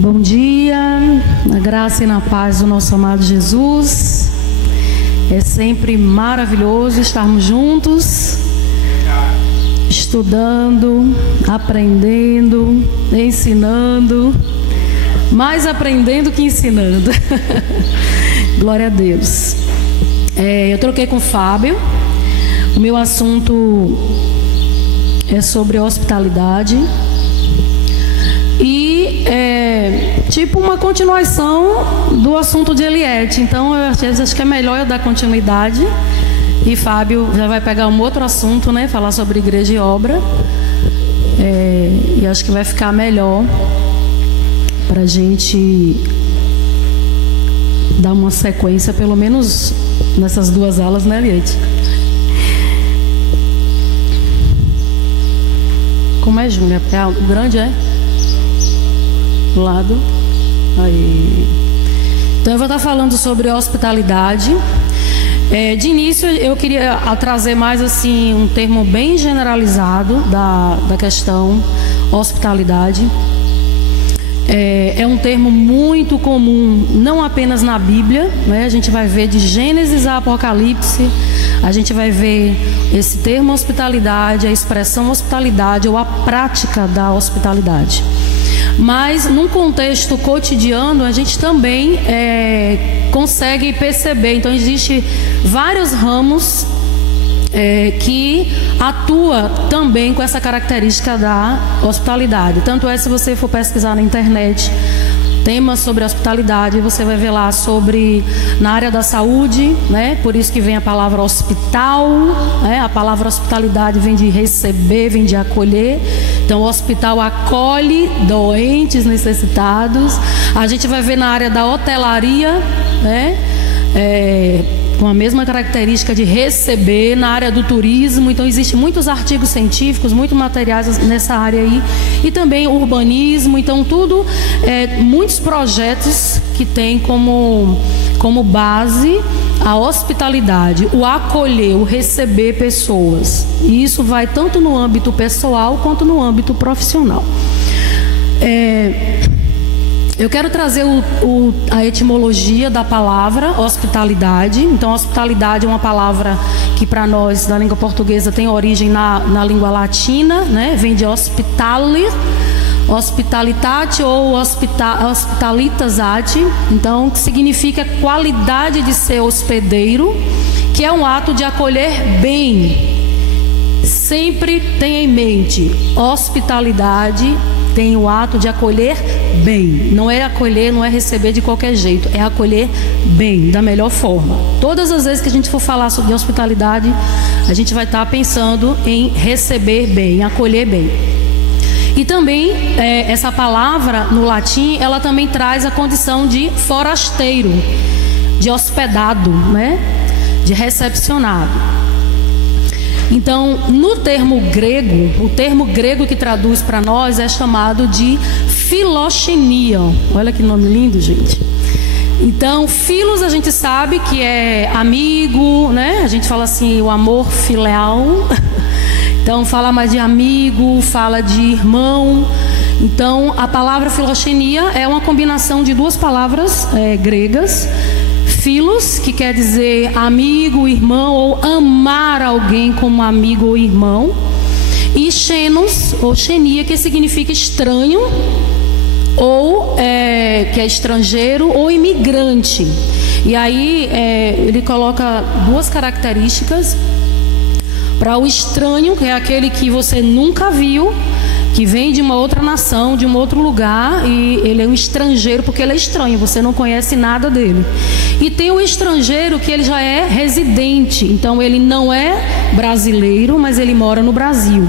Bom dia, na graça e na paz do nosso amado Jesus. É sempre maravilhoso estarmos juntos, estudando, aprendendo, ensinando, mais aprendendo que ensinando. Glória a Deus. Eu troquei com o Fábio. O meu assunto é sobre hospitalidade. E tipo uma continuação do assunto de Eliette. Então eu acho que é melhor eu dar continuidade. E Fábio já vai pegar um outro assunto, né? Falar sobre igreja e obra. E acho que vai ficar melhor para a gente dar uma sequência, pelo menos nessas duas aulas, né, Eliette? Como é, Júlia? O grande é? Do lado. Aí. Então eu vou estar falando sobre hospitalidade. De início eu queria trazer mais assim um termo bem generalizado da questão hospitalidade. É um termo muito comum, não apenas na Bíblia, né? A gente vai ver de Gênesis a Apocalipse, a gente vai ver esse termo hospitalidade, a expressão hospitalidade ou a prática da hospitalidade. Mas num contexto cotidiano a gente também consegue perceber. Então existe vários ramos que atua também com essa característica da hospitalidade. Tanto é, se você for pesquisar na internet temas sobre hospitalidade, você vai ver lá sobre na área da saúde, né? Por isso que vem a palavra hospital, né? A palavra hospitalidade vem de receber, vem de acolher. Então o hospital acolhe doentes, necessitados. A gente vai ver na área da hotelaria, né? Com a mesma característica de receber, na área do turismo. Então existem muitos artigos científicos, muitos materiais nessa área aí, e também urbanismo. Então tudo, muitos projetos que têm como base a hospitalidade, o acolher, o receber pessoas. E isso vai tanto no âmbito pessoal quanto no âmbito profissional. Eu quero trazer a etimologia da palavra hospitalidade. Então, hospitalidade é uma palavra que para nós, da língua portuguesa, tem origem na língua latina, né? Vem de hospitale, hospitalitate ou hospitalitas ate. Então, que significa qualidade de ser hospedeiro, que é um ato de acolher bem. Sempre tenha em mente, hospitalidade tem o ato de acolher bem. Não é acolher, não é receber de qualquer jeito, é acolher bem, da melhor forma. Todas as vezes que a gente for falar sobre hospitalidade, a gente vai estar pensando em receber bem, em acolher bem. E também essa palavra no latim, ela também traz a condição de forasteiro, de hospedado, né? De recepcionado. Então, no termo grego, o termo grego que traduz para nós é chamado de filoxenia. Olha que nome lindo, gente. Então, filos a gente sabe que é amigo, né? A gente fala assim, o amor filial. Então, fala mais de amigo, fala de irmão. Então, a palavra filoxenia é uma combinação de duas palavras gregas. Filos, que quer dizer amigo, irmão, ou amar alguém como amigo ou irmão. E xenos, ou xenia, que significa estranho, ou que é estrangeiro, ou imigrante. E aí ele coloca duas características para o estranho, que é aquele que você nunca viu, que vem de uma outra nação, de um outro lugar, e ele é um estrangeiro porque ele é estranho, você não conhece nada dele. E tem o estrangeiro que ele já é residente, então ele não é brasileiro, mas ele mora no Brasil.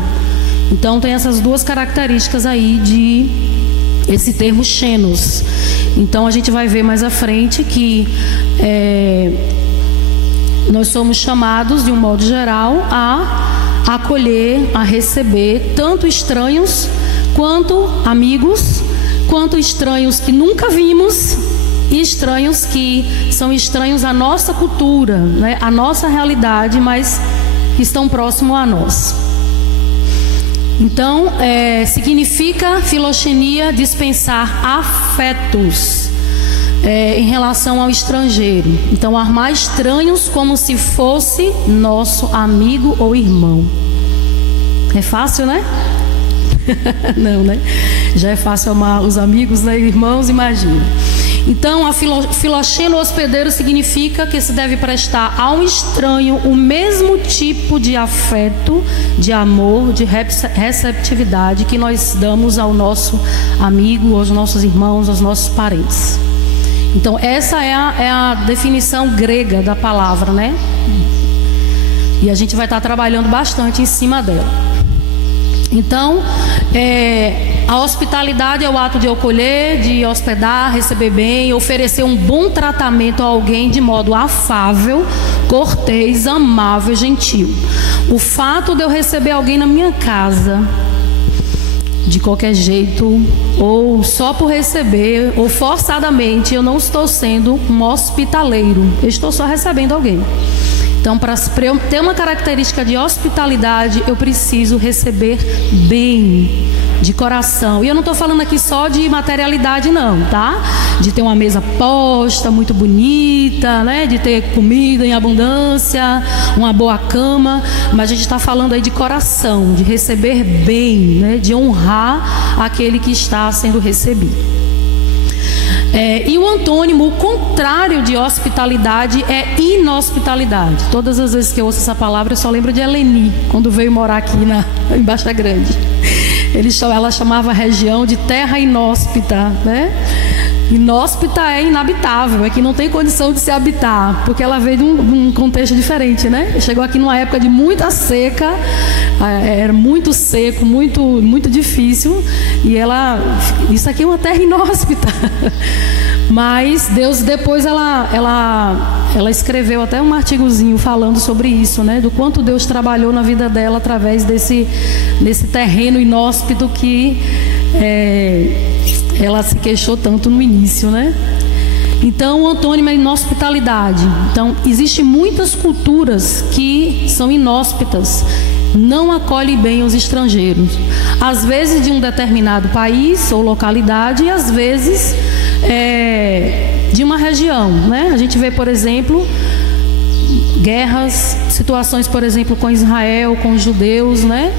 Então tem essas duas características aí de esse termo xenos. Então a gente vai ver mais à frente que nós somos chamados, de um modo geral, a acolher, a receber tanto estranhos quanto amigos, quanto estranhos que nunca vimos e estranhos que são estranhos à nossa cultura, né? À nossa realidade, mas que estão próximos a nós. Então, significa filoxenia dispensar afetos em relação ao estrangeiro. Então, amar estranhos como se fosse nosso amigo ou irmão. É fácil, né? Não, né? Já é fácil amar os amigos, né? Irmãos, imagina. Então, a filoxenia no hospedeiro significa que se deve prestar ao estranho o mesmo tipo de afeto, de amor, de receptividade que nós damos ao nosso amigo, aos nossos irmãos, aos nossos parentes. Então, essa é a definição grega da palavra, né? E a gente vai estar trabalhando bastante em cima dela. Então, a hospitalidade é o ato de acolher, de hospedar, receber bem, oferecer um bom tratamento a alguém de modo afável, cortês, amável, gentil. O fato de eu receber alguém na minha casa, de qualquer jeito, ou só por receber, ou forçadamente, eu não estou sendo um hospitaleiro, eu estou só recebendo alguém. Então, para eu ter uma característica de hospitalidade, eu preciso receber bem, de coração. E eu não estou falando aqui só de materialidade não, tá? De ter uma mesa posta, muito bonita, né? De ter comida em abundância, uma boa cama. Mas a gente está falando aí de coração, de receber bem, né? De honrar aquele que está sendo recebido. E o antônimo, o contrário de hospitalidade é inhospitalidade. Todas as vezes que eu ouço essa palavra eu só lembro de Eleni, quando veio morar aqui em Baixa Grande. Ela chamava a região de terra inóspita, né? Inóspita é inabitável, é que não tem condição de se habitar, porque ela veio de um contexto diferente, né? Chegou aqui numa época de muita seca, era muito seco, muito difícil, e isso aqui é uma terra inóspita. Mas Deus depois ela escreveu até um artigozinho falando sobre isso, né? Do quanto Deus trabalhou na vida dela através desse terreno inóspito que ela se queixou tanto no início, né? Então, o antônimo é inhospitalidade. Então, existem muitas culturas que são inóspitas, não acolhem bem os estrangeiros. Às vezes de um determinado país ou localidade, e às vezes de uma região, né? A gente vê, por exemplo, guerras, situações, por exemplo, com Israel, com os judeus, né?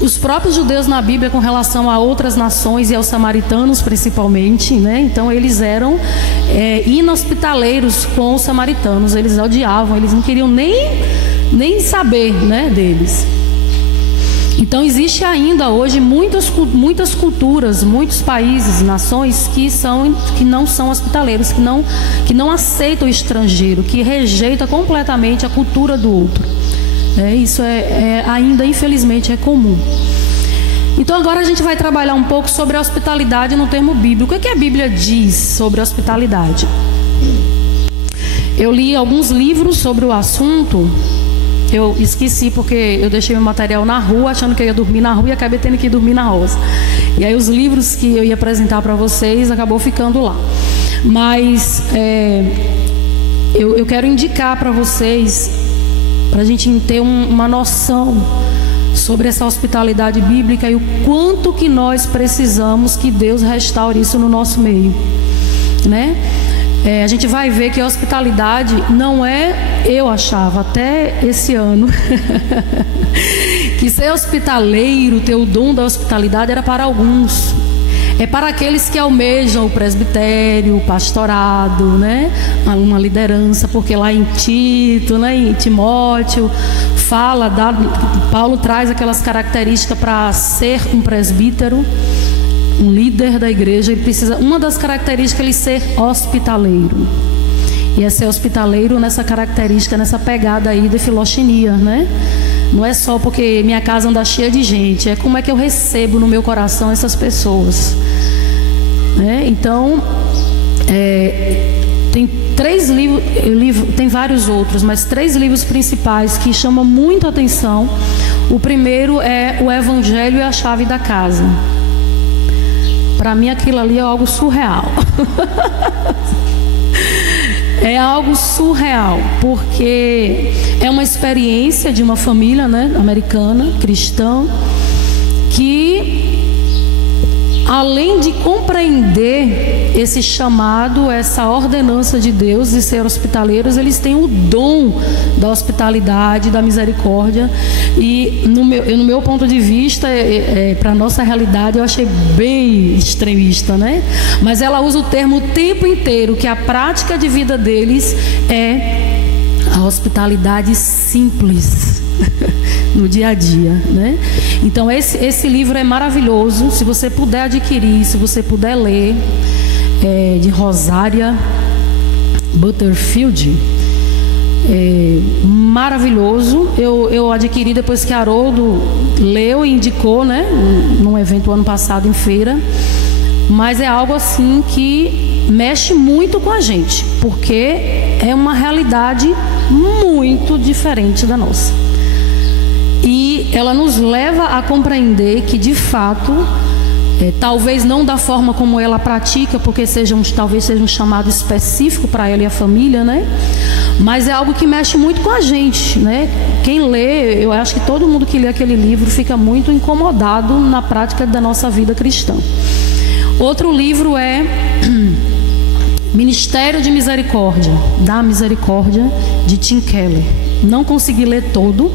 Os próprios judeus na Bíblia com relação a outras nações e aos samaritanos principalmente, né? Então eles eram inhospitaleiros com os samaritanos, eles odiavam, eles não queriam nem saber, né, deles. Então existe ainda hoje muitas culturas, muitos países, nações que não são hospitaleiros, que não aceitam o estrangeiro, que rejeita completamente a cultura do outro. Isso ainda infelizmente é comum. Então agora a gente vai trabalhar um pouco sobre a hospitalidade no termo bíblico. O que a Bíblia diz sobre a hospitalidade? Eu li alguns livros sobre o assunto. Eu esqueci porque eu deixei meu material na rua, achando que eu ia dormir na rua e acabei tendo que dormir na roça. E aí os livros que eu ia apresentar para vocês acabou ficando lá. Mas eu quero indicar para vocês, para a gente ter uma noção sobre essa hospitalidade bíblica e o quanto que nós precisamos que Deus restaure isso no nosso meio, né? A gente vai ver que a hospitalidade não eu achava até esse ano que ser hospitaleiro, ter o dom da hospitalidade era para alguns. É para aqueles que almejam o presbitério, o pastorado, né? Uma liderança, porque lá em Tito, né? Em Timóteo, Paulo traz aquelas características para ser um presbítero, um líder da igreja. Ele precisa, uma das características é ele ser hospitaleiro. E é ser hospitaleiro nessa característica, nessa pegada aí de filoxenia, né? Não é só porque minha casa anda cheia de gente, é como é que eu recebo no meu coração essas pessoas, né? Então, tem 3 livros, tem vários outros, mas 3 livros principais que chamam muito a atenção. O primeiro é o Evangelho e a Chave da Casa. Para mim aquilo ali é algo surreal. É algo surreal, porque é uma experiência de uma família, né, americana, cristã, além de compreender esse chamado, essa ordenança de Deus de ser hospitaleiros, eles têm o dom da hospitalidade, da misericórdia. E no meu ponto de vista, para a nossa realidade, eu achei bem extremista, né? Mas ela usa o termo o tempo inteiro, que a prática de vida deles é a hospitalidade simples no dia a dia, né? Então esse livro é maravilhoso. Se você puder adquirir, se você puder ler, de Rosária Butterfield, maravilhoso. Eu adquiri depois que Haroldo leu e indicou, né, num evento ano passado em feira. Mas é algo assim que mexe muito com a gente, porque é uma realidade muito diferente da nossa. E ela nos leva a compreender que, de fato, talvez não da forma como ela pratica, porque talvez seja um chamado específico para ela e a família, né? Mas é algo que mexe muito com a gente, né? Quem lê, eu acho que todo mundo que lê aquele livro fica muito incomodado na prática da nossa vida cristã. Outro livro é Ministério de Misericórdia, da Misericórdia, de Tim Keller. Não consegui ler todo,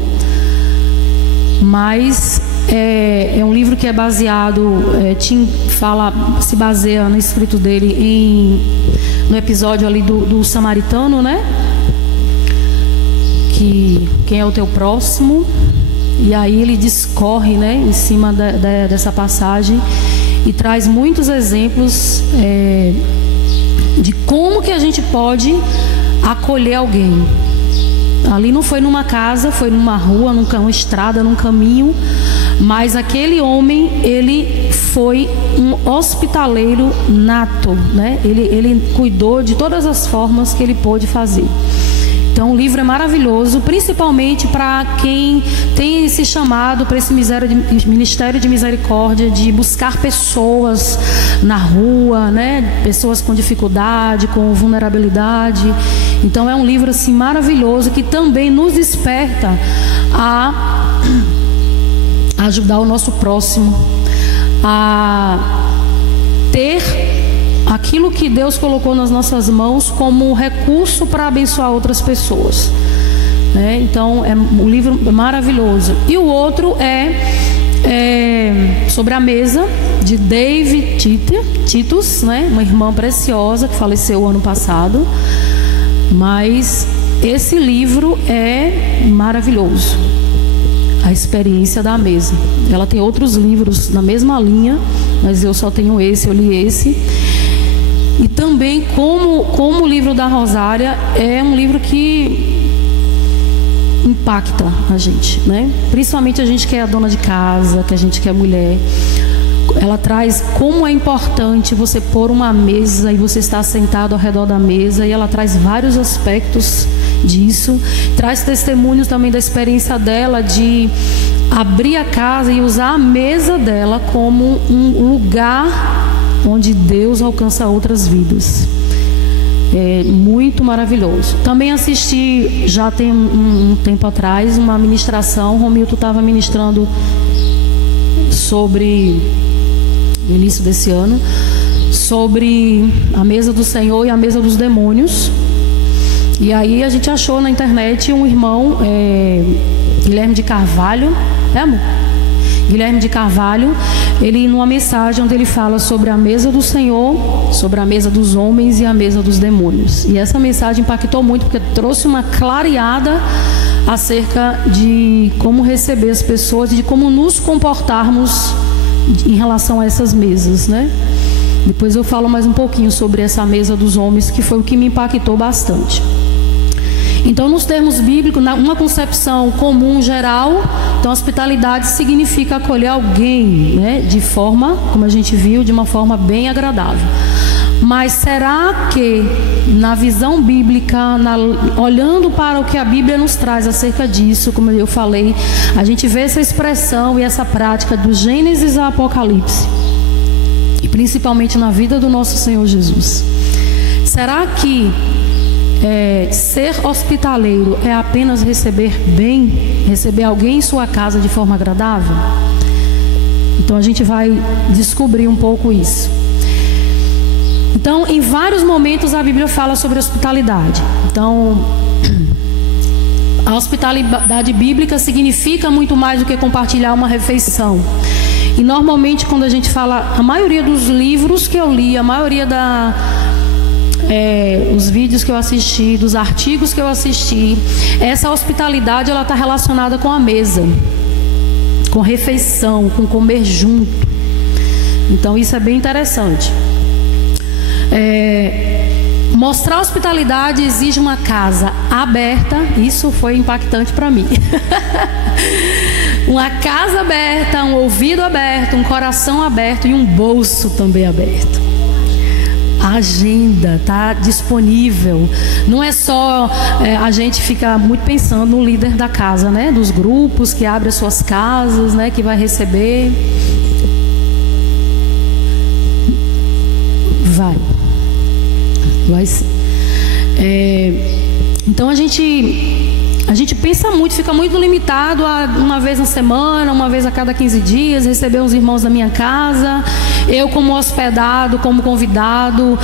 mas é um livro que é baseado, Tim se baseia no escrito dele no episódio ali do samaritano, né? Quem é o teu próximo? E aí ele discorre, né, em cima dessa passagem e traz muitos exemplos de como que a gente pode acolher alguém. Ali não foi numa casa, foi numa rua, numa estrada, num caminho, mas aquele homem, ele foi um hospitaleiro nato, né? Ele cuidou de todas as formas que ele pôde fazer. Então o livro é maravilhoso, principalmente para quem tem esse chamado, para esse ministério de misericórdia, de buscar pessoas na rua, né? Pessoas com dificuldade, com vulnerabilidade. Então é um livro assim maravilhoso, que também nos desperta a ajudar o nosso próximo, a ter aquilo que Deus colocou nas nossas mãos como um recurso para abençoar outras pessoas, né? Então um livro maravilhoso. E o outro é sobre a mesa, de Dave Titus, né? Uma irmã preciosa que faleceu ano passado. Mas esse livro é maravilhoso, a experiência da mesa. Ela tem outros livros na mesma linha, mas eu só tenho esse, eu li esse. E também, como o livro da Rosária, é um livro que impacta a gente, né? Principalmente a gente que é a dona de casa, que a gente que é mulher. Ela traz como é importante você pôr uma mesa e você estar sentado ao redor da mesa, e ela traz vários aspectos disso. Traz testemunhos também da experiência dela de abrir a casa e usar a mesa dela como um lugar onde Deus alcança outras vidas. É muito maravilhoso. Também assisti, já tem um tempo atrás, uma ministração. Romilton estava ministrando sobre, no início desse ano, sobre a mesa do Senhor e a mesa dos demônios. E aí a gente achou na internet um irmão, Guilherme de Carvalho, amor? Guilherme de Carvalho, ele numa mensagem onde ele fala sobre a mesa do Senhor, sobre a mesa dos homens e a mesa dos demônios. E essa mensagem impactou muito, porque trouxe uma clareada acerca de como receber as pessoas e de como nos comportarmos em relação a essas mesas, né? Depois eu falo mais um pouquinho sobre essa mesa dos homens, que foi o que me impactou bastante. Então, nos termos bíblicos, uma concepção comum, geral, então hospitalidade significa acolher alguém, né, de forma, como a gente viu, de uma forma bem agradável. Mas será que, na visão bíblica, olhando para o que a Bíblia nos traz acerca disso, como eu falei, a gente vê essa expressão e essa prática do Gênesis ao Apocalipse, e principalmente na vida do nosso Senhor Jesus. Será que ser hospitaleiro é apenas receber bem, receber alguém em sua casa de forma agradável? Então a gente vai descobrir um pouco isso. Então, em vários momentos a Bíblia fala sobre hospitalidade. Então, a hospitalidade bíblica significa muito mais do que compartilhar uma refeição. E normalmente quando a gente fala, a maioria dos livros que eu li, a maioria os vídeos que eu assisti, dos artigos que eu assisti, essa hospitalidade ela está relacionada com a mesa, com refeição, com comer junto. Então isso é bem interessante. Mostrar hospitalidade exige uma casa aberta. Isso foi impactante para mim. Uma casa aberta, um ouvido aberto, um coração aberto e um bolso também aberto. A agenda está disponível. Não é só a gente fica muito pensando no líder da casa, né? Dos grupos que abre as suas casas, né? Que vai receber. Vai sim. Então a gente pensa muito, fica muito limitado a uma vez na semana, uma vez a cada 15 dias, receber uns irmãos da minha casa. Eu como hospedado, como convidado,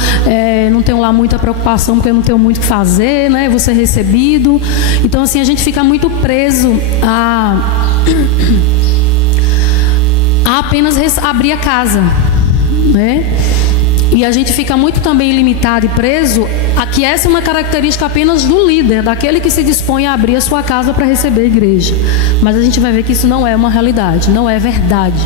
não tenho lá muita preocupação porque eu não tenho muito o que fazer, né? Vou ser recebido. Então assim, a gente fica muito preso a apenas abrir a casa, né? E a gente fica muito também limitado e preso a que essa é uma característica apenas do líder, daquele que se dispõe a abrir a sua casa para receber a igreja. Mas a gente vai ver que isso não é uma realidade, não é verdade.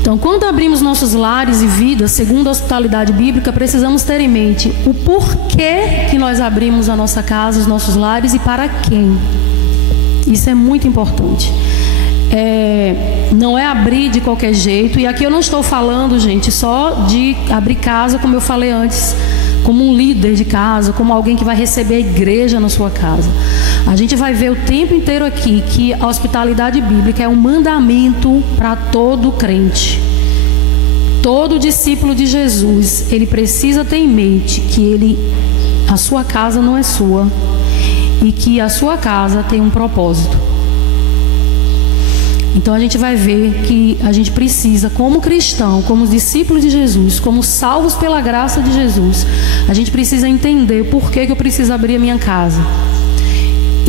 Então, quando abrimos nossos lares e vidas segundo a hospitalidade bíblica, precisamos ter em mente o porquê que nós abrimos a nossa casa, os nossos lares e para quem. Isso é muito importante. Não é abrir de qualquer jeito. E aqui eu não estou falando, gente, só de abrir casa, como eu falei antes, como um líder de casa, como alguém que vai receber a igreja na sua casa. A gente vai ver o tempo inteiro aqui que a hospitalidade bíblica é um mandamento para todo crente. Todo discípulo de Jesus, ele precisa ter em mente que a sua casa não é sua e que a sua casa tem um propósito. Então a gente vai ver que a gente precisa, como cristão, como discípulos de Jesus, como salvos pela graça de Jesus, a gente precisa entender por que eu preciso abrir a minha casa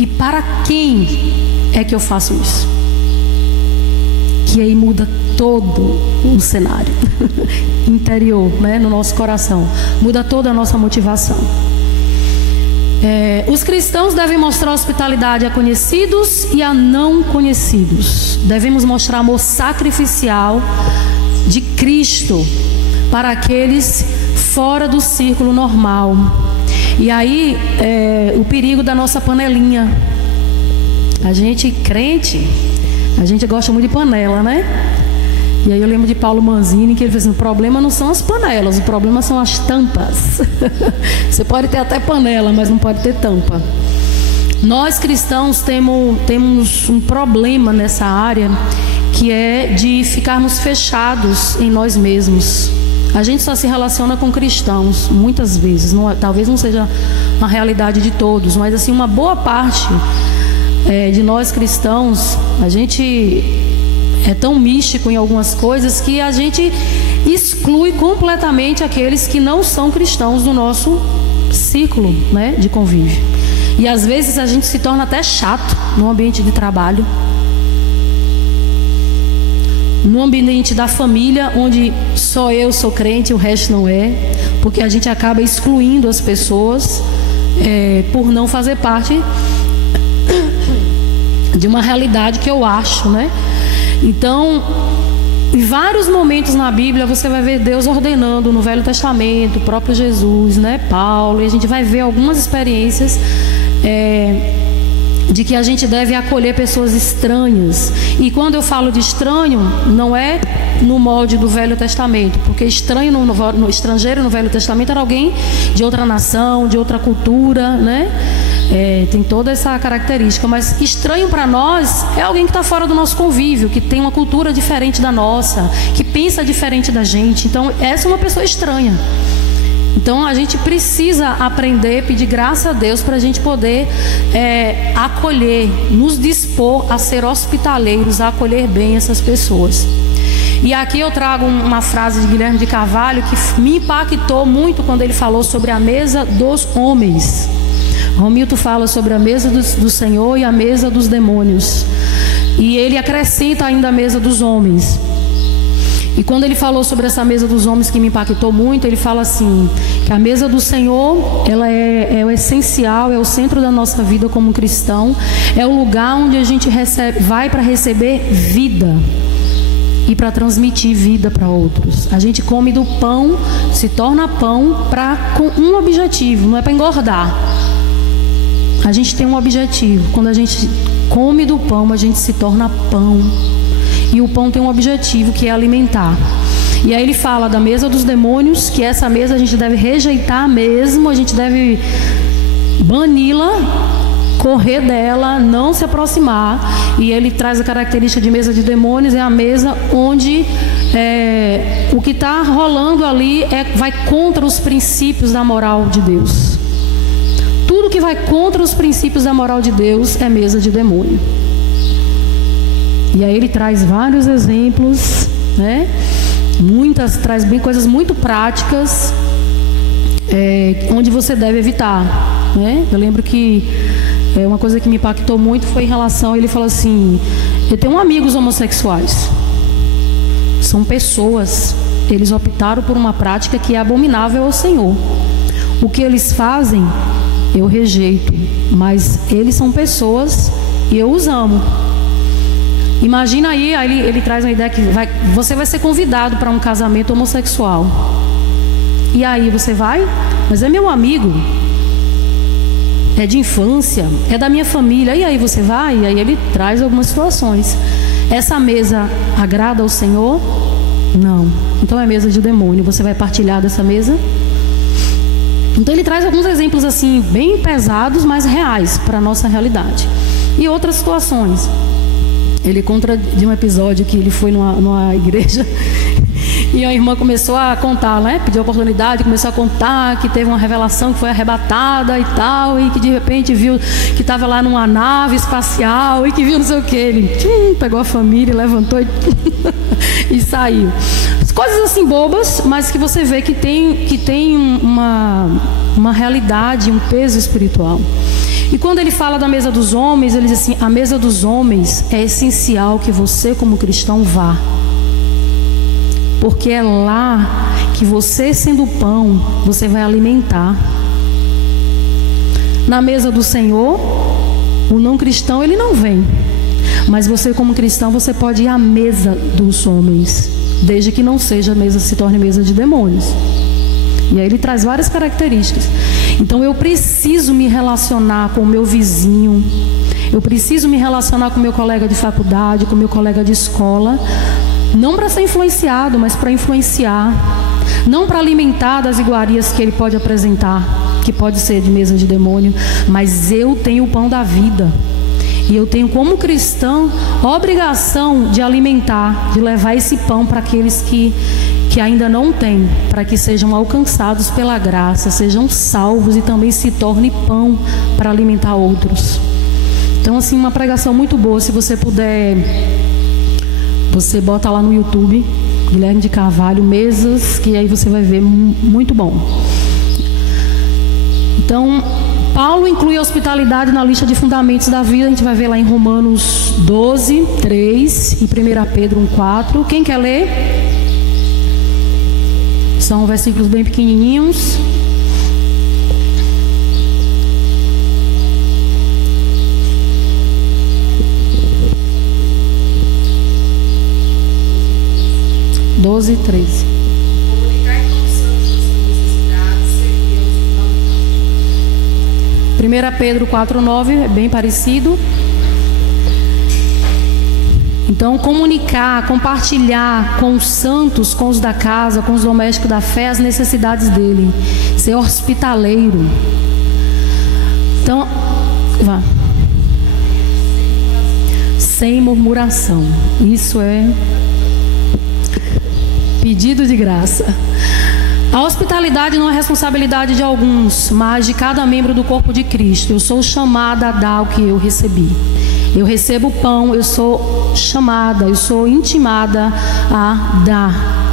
e para quem é que eu faço isso. Que aí muda todo o cenário interior, né, no nosso coração, muda toda a nossa motivação. Os cristãos devem mostrar hospitalidade a conhecidos e a não conhecidos. Devemos mostrar amor sacrificial de Cristo para aqueles fora do círculo normal. E aí o perigo da nossa panelinha. A gente crente, a gente gosta muito de panela, né? E aí eu lembro de Paulo Manzini, que ele fez assim: o problema não são as panelas, o problema são as tampas. Você pode ter até panela, mas não pode ter tampa. Nós cristãos temos um problema nessa área, que é de ficarmos fechados em nós mesmos. A gente só se relaciona com cristãos, muitas vezes, talvez não seja uma realidade de todos, mas assim, uma boa parte de nós cristãos, a gente é tão místico em algumas coisas que a gente exclui completamente aqueles que não são cristãos do nosso círculo, né, de convívio. E às vezes a gente se torna até chato no ambiente de trabalho, no ambiente da família, onde só eu sou crente e o resto não é, porque a gente acaba excluindo as pessoas por não fazer parte de uma realidade que eu acho, né? Então, em vários momentos na Bíblia você vai ver Deus ordenando, no Velho Testamento, o próprio Jesus, né, Paulo, e a gente vai ver algumas experiências de que a gente deve acolher pessoas estranhas. E quando eu falo de estranho, não é no molde do Velho Testamento, porque estrangeiro no Velho Testamento era alguém de outra nação, de outra cultura, né? Tem toda essa característica. Mas estranho para nós é alguém que está fora do nosso convívio, que tem uma cultura diferente da nossa, que pensa diferente da gente. Então essa é uma pessoa estranha. Então a gente precisa aprender, pedir graça a Deus para a gente poder acolher, nos dispor a ser hospitaleiros, a acolher bem essas pessoas. E aqui eu trago uma frase de Guilherme de Carvalho que me impactou muito quando ele falou sobre a mesa dos homens. Romilton fala sobre a mesa do Senhor e a mesa dos demônios. E ele acrescenta ainda a mesa dos homens. E quando ele falou sobre essa mesa dos homens, que me impactou muito, ele fala assim, que a mesa do Senhor, ela é o essencial, é o centro da nossa vida como cristão, é o lugar onde a gente vai para receber vida e para transmitir vida para outros. A gente come do pão, se torna pão com um objetivo, não é para engordar. A gente tem um objetivo. Quando a gente come do pão, a gente se torna pão. E o pão tem um objetivo, que é alimentar. E aí ele fala da mesa dos demônios, que essa mesa a gente deve rejeitar mesmo, a gente deve bani-la, correr dela, não se aproximar. E ele traz a característica de mesa de demônios, é a mesa onde o que está rolando ali vai contra os princípios da moral de Deus. Tudo que vai contra os princípios da moral de Deus é mesa de demônio. E aí ele traz vários exemplos, né? Traz bem coisas muito práticas, onde você deve evitar, né? Eu lembro que uma coisa que me impactou muito foi em relação, ele falou assim, eu tenho amigos homossexuais, são pessoas, eles optaram por uma prática que é abominável ao Senhor. O que eles fazem, eu rejeito, mas eles são pessoas e eu os amo. Imagina aí ele traz uma ideia que você vai ser convidado para um casamento homossexual. E aí você vai? Mas é meu amigo, é de infância, é da minha família. E aí você vai? E aí ele traz algumas situações. Essa mesa agrada ao Senhor? Não. Então é mesa de demônio. Você vai partilhar dessa mesa? Então ele traz alguns exemplos assim bem pesados, mas reais para a nossa realidade. E outras situações. Ele conta de um episódio que ele foi numa igreja e a irmã começou a contar, né? Pediu a oportunidade, começou a contar que teve uma revelação que foi arrebatada e tal, e que de repente viu que estava lá numa nave espacial e que viu não sei o que. Ele pegou a família, levantou e saiu. Coisas assim bobas, mas que você vê que tem uma realidade, um peso espiritual. E quando ele fala da mesa dos homens, ele diz assim, a mesa dos homens é essencial que você como cristão vá. Porque é lá que você, sendo pão, você vai alimentar. Na mesa do Senhor, o não cristão ele não vem. Mas você como cristão, você pode ir à mesa dos homens, desde que não seja mesa, se torne mesa de demônios. E aí ele traz várias características. Então eu preciso me relacionar com o meu vizinho, eu preciso me relacionar com o meu colega de faculdade, com o meu colega de escola, não para ser influenciado, mas para influenciar, não para alimentar das iguarias que ele pode apresentar, que pode ser de mesa de demônio, mas eu tenho o pão da vida. E eu tenho como cristão a obrigação de alimentar, de levar esse pão para aqueles que ainda não têm, para que sejam alcançados pela graça, sejam salvos e também se torne pão para alimentar outros. Então assim, uma pregação muito boa. Se você puder, você bota lá no YouTube, Guilherme de Carvalho, mesas, que aí você vai ver, muito bom. Então Paulo inclui a hospitalidade na lista de fundamentos da vida. A gente vai ver lá em Romanos 12, 3 e 1 Pedro 1, 4. Quem quer ler? São versículos bem pequenininhos. Doze e 13. 1 Pedro 4,9 é bem parecido. Então, comunicar, compartilhar com os santos, com os da casa, com os domésticos da fé, as necessidades dele. Ser hospitaleiro. Então, vá. Sem murmuração. Isso é pedido de graça. A hospitalidade não é responsabilidade de alguns, mas de cada membro do corpo de Cristo. Eu sou chamada a dar o que eu recebi. Eu recebo o pão, eu sou chamada, eu sou intimada a dar.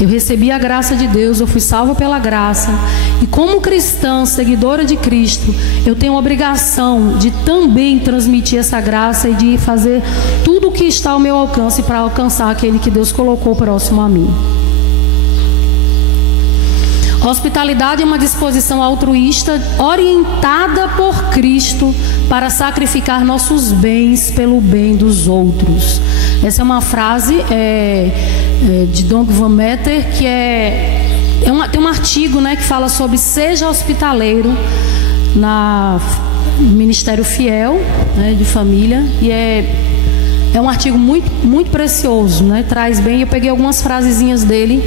Eu recebi a graça de Deus, eu fui salva pela graça. E como cristã, seguidora de Cristo, eu tenho a obrigação de também transmitir essa graça e de fazer tudo o que está ao meu alcance para alcançar aquele que Deus colocou próximo a mim. Hospitalidade é uma disposição altruísta orientada por Cristo para sacrificar nossos bens pelo bem dos outros. Essa é uma frase de Dom Van Meter, que tem um artigo, né, que fala sobre seja hospitaleiro no Ministério Fiel, né, de família, e é um artigo muito, muito precioso, né, traz bem. Eu peguei algumas frasezinhas dele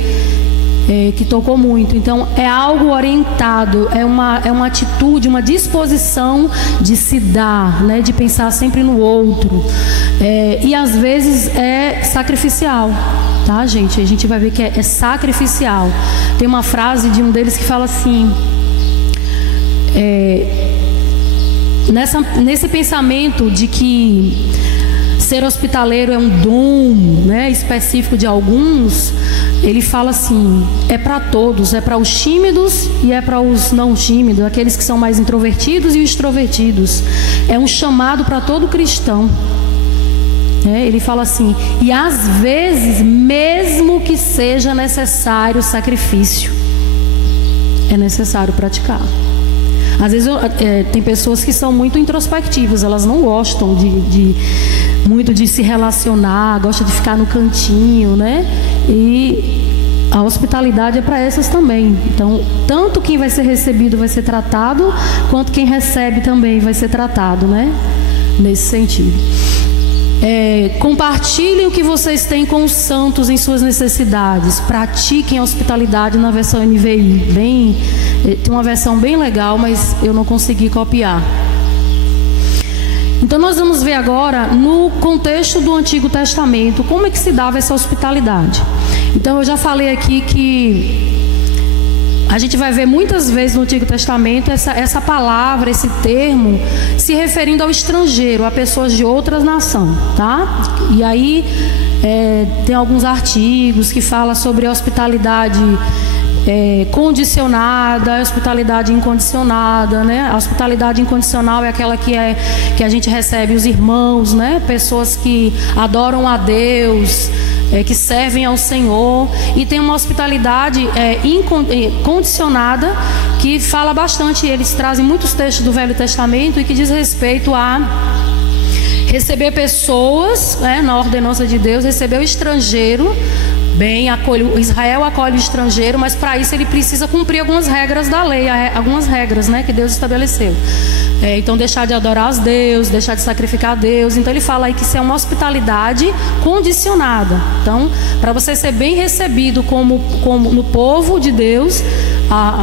que tocou muito. Então é algo orientado, é uma atitude, uma disposição de se dar, né, de pensar sempre no outro, e às vezes é sacrificial, tá, gente? A gente vai ver que é sacrificial. Tem uma frase de um deles que fala assim, nesse pensamento de que ser hospitaleiro é um dom, né, específico de alguns. Ele fala assim, é para todos, é para os tímidos e é para os não tímidos, aqueles que são mais introvertidos e extrovertidos. É um chamado para todo cristão. Ele fala assim, e às vezes, mesmo que seja necessário sacrifício, é necessário praticar. Às vezes tem pessoas que são muito introspectivas, elas não gostam muito de se relacionar, gostam de ficar no cantinho, né? E a hospitalidade é para essas também. Então, tanto quem vai ser recebido vai ser tratado, quanto quem recebe também vai ser tratado, né? Nesse sentido. Compartilhem o que vocês têm com os santos em suas necessidades. Pratiquem a hospitalidade na versão NVI. Tem uma versão bem legal, mas eu não consegui copiar. Então nós vamos ver agora, no contexto do Antigo Testamento, como é que se dava essa hospitalidade. Então eu já falei aqui que a gente vai ver muitas vezes no Antigo Testamento essa palavra, esse termo, se referindo ao estrangeiro, a pessoas de outras nações, tá? E aí tem alguns artigos que falam sobre a hospitalidade condicionada, a hospitalidade incondicionada, né? A hospitalidade incondicional é aquela que a gente recebe os irmãos, né? Pessoas que adoram a Deus, que servem ao Senhor. E tem uma hospitalidade condicionada, que fala bastante. Eles trazem muitos textos do Velho Testamento e que diz respeito a receber pessoas, né, na ordenança de Deus, receber o estrangeiro. Israel acolhe o estrangeiro, mas para isso ele precisa cumprir algumas regras da lei, algumas regras, né, que Deus estabeleceu. Então deixar de adorar a Deus, deixar de sacrificar a Deus. Então ele fala aí que isso é uma hospitalidade condicionada. Então, para você ser bem recebido como no povo de Deus,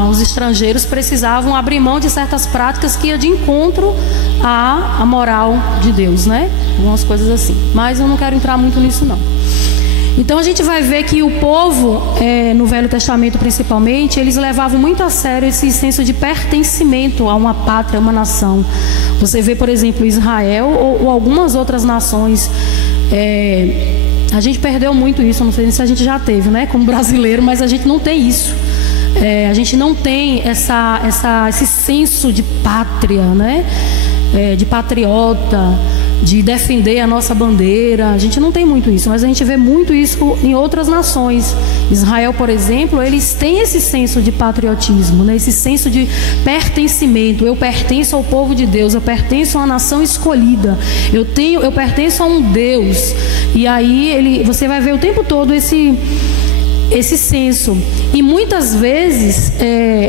os estrangeiros precisavam abrir mão de certas práticas que iam de encontro à moral de Deus, né? Algumas coisas assim. Mas eu não quero entrar muito nisso não. Então a gente vai ver que o povo, no Velho Testamento principalmente, eles levavam muito a sério esse senso de pertencimento a uma pátria, a uma nação. Você vê, por exemplo, Israel ou algumas outras nações. A gente perdeu muito isso, não sei se a gente já teve, né, como brasileiro, mas a gente não tem isso. A gente não tem esse senso de pátria, né, de patriota, de defender a nossa bandeira. A gente não tem muito isso, mas a gente vê muito isso em outras nações. Israel, por exemplo, eles têm esse senso de patriotismo, né? Esse senso de pertencimento. Eu pertenço ao povo de Deus, eu pertenço a uma nação escolhida, eu pertenço a um Deus. E aí você vai ver o tempo todo esse senso. E muitas vezes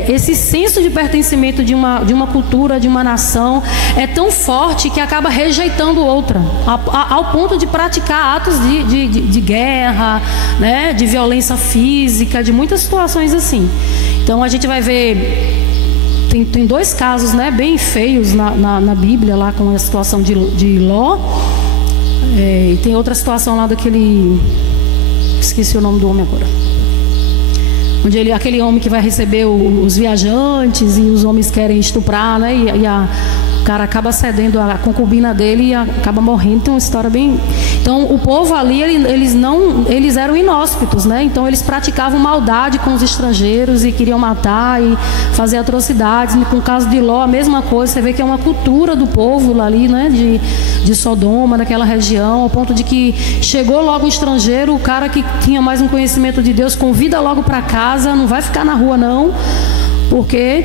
esse senso de pertencimento de uma cultura, de uma nação, é tão forte que acaba rejeitando outra, ao ponto de praticar atos de guerra, né, de violência física, de muitas situações assim. Então a gente vai ver, tem dois casos, né, bem feios na Bíblia, lá com a situação de Ló, e tem outra situação lá daquele, esqueci o nome do homem agora, onde aquele homem que vai receber os viajantes e os homens querem estuprar, né? O cara acaba cedendo a concubina dele e acaba morrendo. Tem uma história bem... Então o povo ali, eles eram inóspitos, né? Então eles praticavam maldade com os estrangeiros e queriam matar e fazer atrocidades. E com o caso de Ló, a mesma coisa. Você vê que é uma cultura do povo ali, né? De Sodoma, daquela região, ao ponto de que chegou logo um estrangeiro, o cara que tinha mais um conhecimento de Deus convida logo para casa, não vai ficar na rua não, porque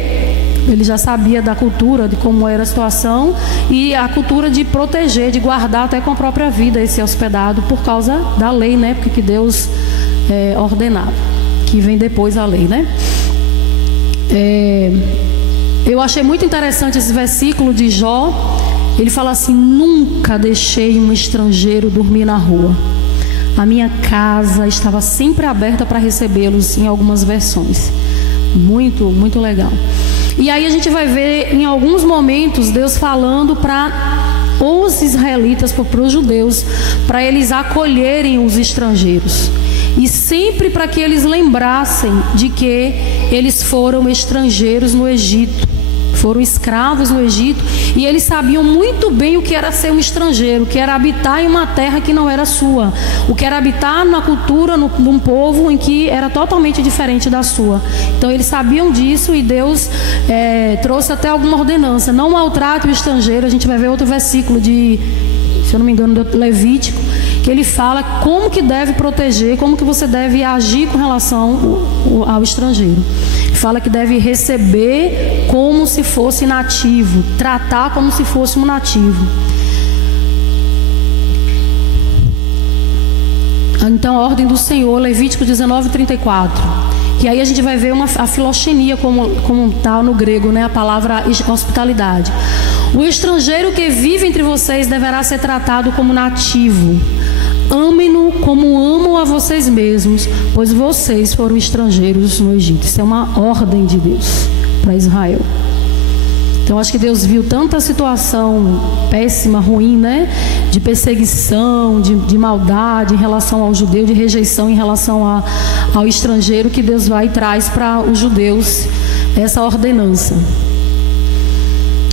ele já sabia da cultura, de como era a situação, e a cultura de proteger, de guardar até com a própria vida esse hospedado, por causa da lei, né? Porque que Deus ordenava, que vem depois a lei, né? Eu achei muito interessante esse versículo de Jó. Ele fala assim: nunca deixei um estrangeiro dormir na rua. A minha casa estava sempre aberta para recebê-los, em algumas versões. Muito, muito legal. E aí a gente vai ver em alguns momentos Deus falando para os israelitas, para os judeus, para eles acolherem os estrangeiros. E sempre para que eles lembrassem de que eles foram estrangeiros no Egito, foram escravos no Egito, e eles sabiam muito bem o que era ser um estrangeiro, o que era habitar em uma terra que não era sua, o que era habitar na cultura, num povo em que era totalmente diferente da sua. Então eles sabiam disso, e Deus trouxe até alguma ordenança: não maltrate o estrangeiro. A gente vai ver outro versículo se eu não me engano, do Levítico, que ele fala como que deve proteger, como que você deve agir com relação ao estrangeiro. Fala que deve receber como se fosse nativo, tratar como se fosse um nativo. Então a ordem do Senhor, Levítico 19:34, que aí a gente vai ver a filoxenia como tal no grego, né? A palavra hospitalidade. O estrangeiro que vive entre vocês deverá ser tratado como nativo. Amem-no como amam a vocês mesmos, pois vocês foram estrangeiros no Egito. Isso é uma ordem de Deus para Israel. Então acho que Deus viu tanta situação péssima, ruim, né? De perseguição, de maldade em relação ao judeu, de rejeição em relação ao estrangeiro, que Deus vai e traz para os judeus essa ordenança.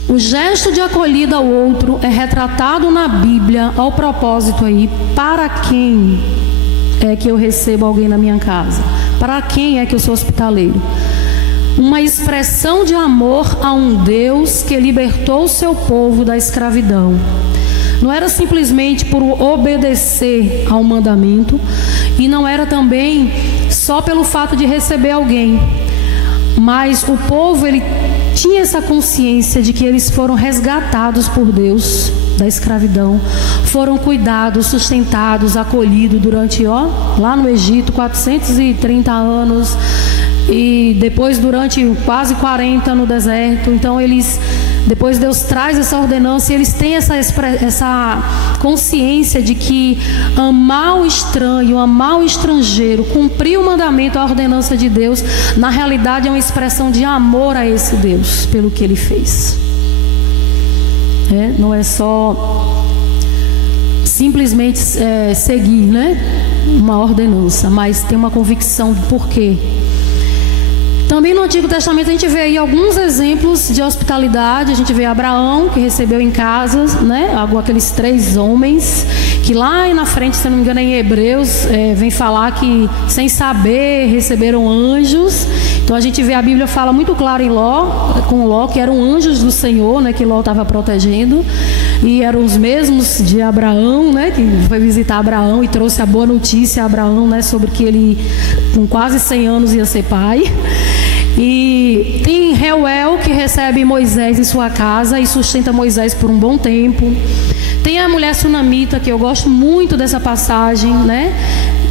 O gesto de acolhida ao outro é retratado na Bíblia, ao propósito aí: para quem é que eu recebo alguém na minha casa? Para quem é que eu sou hospitaleiro? Uma expressão de amor a um Deus que libertou o seu povo da escravidão. Não era simplesmente por obedecer ao mandamento, e não era também só pelo fato de receber alguém, mas o povo, ele tinha essa consciência de que eles foram resgatados por Deus da escravidão, foram cuidados, sustentados, acolhidos durante, lá no Egito, 430 anos, e depois durante quase 40 no deserto. Então depois Deus traz essa ordenança, e eles têm essa consciência de que amar o estranho, amar o estrangeiro, cumprir o mandamento, a ordenança de Deus, na realidade é uma expressão de amor a esse Deus, pelo que Ele fez. Não é só simplesmente seguir, né, uma ordenança, mas tem uma convicção do porquê. Também no Antigo Testamento a gente vê aí alguns exemplos de hospitalidade. A gente vê Abraão, que recebeu em casa, né, aqueles 3 homens, que lá na frente, se não me engano, em Hebreus, vem falar que sem saber receberam anjos. Então a gente vê, a Bíblia fala muito claro com Ló, que eram anjos do Senhor, né, que Ló estava protegendo, e eram os mesmos de Abraão, né, que foi visitar Abraão e trouxe a boa notícia a Abraão, né, sobre que ele com quase 100 anos ia ser pai. E tem Reuel, que recebe Moisés em sua casa e sustenta Moisés por um bom tempo. Tem a mulher sunamita, que eu gosto muito dessa passagem, né,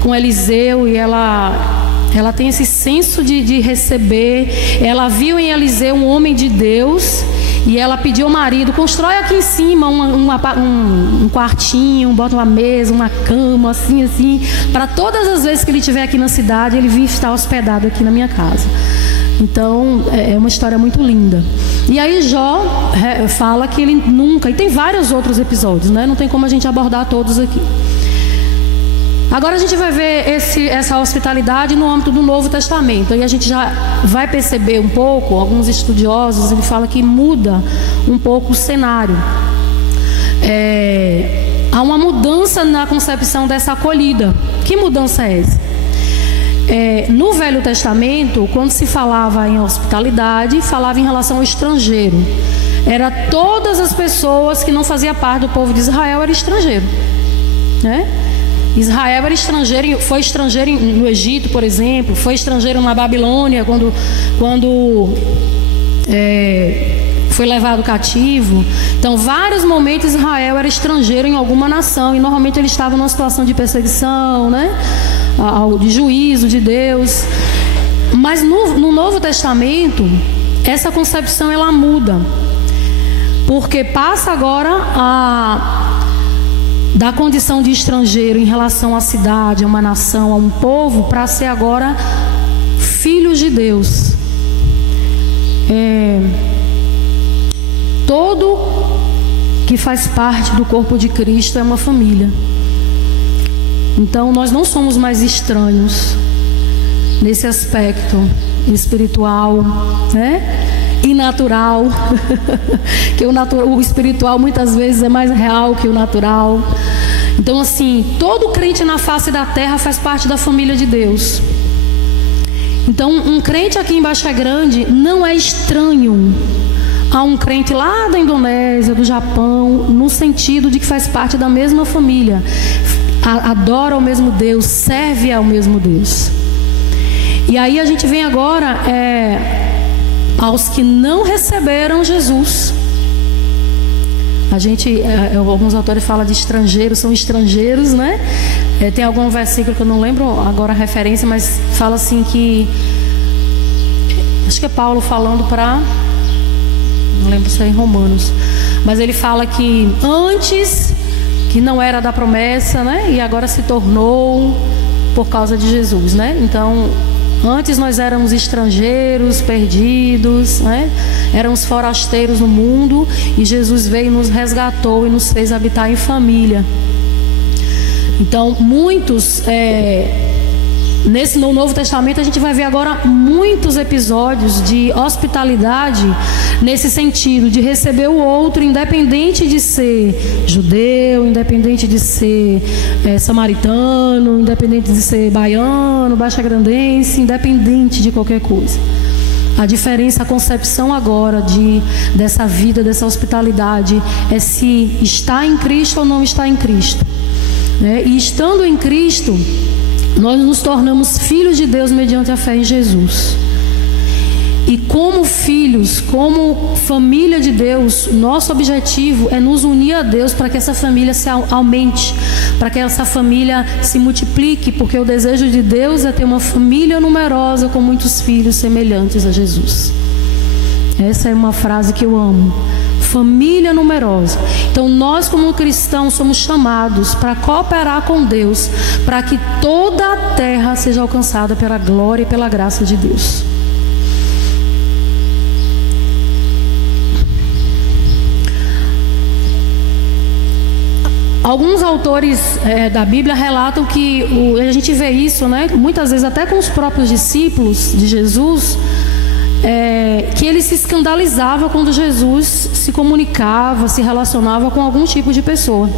com Eliseu, e ela tem esse senso de receber. Ela viu em Eliseu um homem de Deus, e ela pediu ao marido: constrói aqui em cima um quartinho, bota uma mesa, uma cama, assim, para todas as vezes que ele estiver aqui na cidade, ele vir estar hospedado aqui na minha casa. Então é uma história muito linda. E aí Jó fala que ele nunca, e tem vários outros episódios, né? Não tem como a gente abordar todos aqui. Agora a gente vai ver essa hospitalidade no âmbito do Novo Testamento. E a gente já vai perceber um pouco, alguns estudiosos, ele fala que muda um pouco o cenário. Há uma mudança na concepção dessa acolhida. Que mudança é essa? No Velho Testamento, quando se falava em hospitalidade, falava em relação ao estrangeiro. Era todas as pessoas que não faziam parte do povo de Israel, era estrangeiro, né? Israel era estrangeiro, foi estrangeiro no Egito, por exemplo, foi estrangeiro na Babilônia, quando foi levado cativo. Então, vários momentos Israel era estrangeiro em alguma nação, e normalmente ele estava numa situação de perseguição, né? De juízo de Deus. Mas no Novo Testamento, essa concepção ela muda, porque passa agora da condição de estrangeiro em relação à cidade, a uma nação, a um povo, para ser agora filhos de Deus. Todo que faz parte do corpo de Cristo é uma família. Então nós não somos mais estranhos nesse aspecto espiritual, né? E natural, que o espiritual muitas vezes é mais real que o natural. Então assim, todo crente na face da terra faz parte da família de Deus. Então um crente aqui em Baixa Grande não é estranho a um crente lá da Indonésia, do Japão, no sentido de que faz parte da mesma família, adora ao mesmo Deus, serve ao mesmo Deus. E aí a gente vem agora aos que não receberam Jesus. Alguns autores falam de estrangeiros, são estrangeiros, né? Tem algum versículo que eu não lembro agora a referência, mas fala assim que, acho que é Paulo falando para, não lembro se é em Romanos, mas ele fala que antes que não era da promessa, né? E agora se tornou por causa de Jesus, né? Então antes nós éramos estrangeiros, perdidos, né? Éramos forasteiros no mundo, e Jesus veio e nos resgatou e nos fez habitar em família. Então muitos, no Novo Testamento a gente vai ver agora muitos episódios de hospitalidade nesse sentido, de receber o outro, independente de ser judeu, independente de ser samaritano, independente de ser baiano, baixagrandense, independente de qualquer coisa. A diferença, a concepção agora dessa vida, dessa hospitalidade, é se está em Cristo ou não está em Cristo, né? E estando em Cristo, nós nos tornamos filhos de Deus mediante a fé em Jesus. E como filhos, como família de Deus, nosso objetivo é nos unir a Deus para que essa família se aumente, para que essa família se multiplique, porque o desejo de Deus é ter uma família numerosa com muitos filhos semelhantes a Jesus. Essa é uma frase que eu amo. Família numerosa. Então nós como cristãos somos chamados para cooperar com Deus, para que toda a terra seja alcançada pela glória e pela graça de Deus. Alguns autores da Bíblia relatam que a gente vê isso, né? Muitas vezes até com os próprios discípulos de Jesus, que ele se escandalizava quando Jesus se comunicava, se relacionava com algum tipo de pessoa.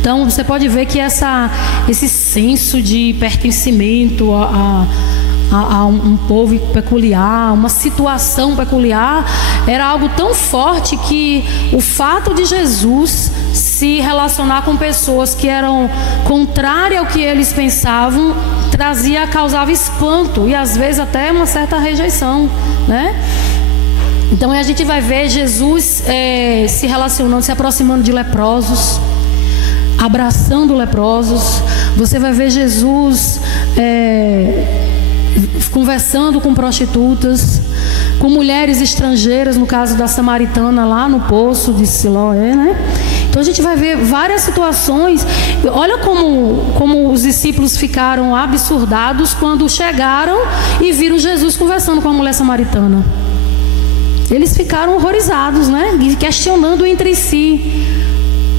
Então você pode ver que esse senso de pertencimento a um povo peculiar, uma situação peculiar, era algo tão forte que o fato de Jesus se relacionar com pessoas que eram contrárias ao que eles pensavam causava espanto e às vezes até uma certa rejeição, né? Então a gente vai ver Jesus se relacionando, se aproximando de leprosos, abraçando leprosos. Você vai ver Jesus conversando com prostitutas, com mulheres estrangeiras, no caso da samaritana lá no poço de Siloé, né? Então a gente vai ver várias situações. Olha como os discípulos ficaram absurdados quando chegaram e viram Jesus conversando com a mulher samaritana. Eles ficaram horrorizados, né? E questionando entre si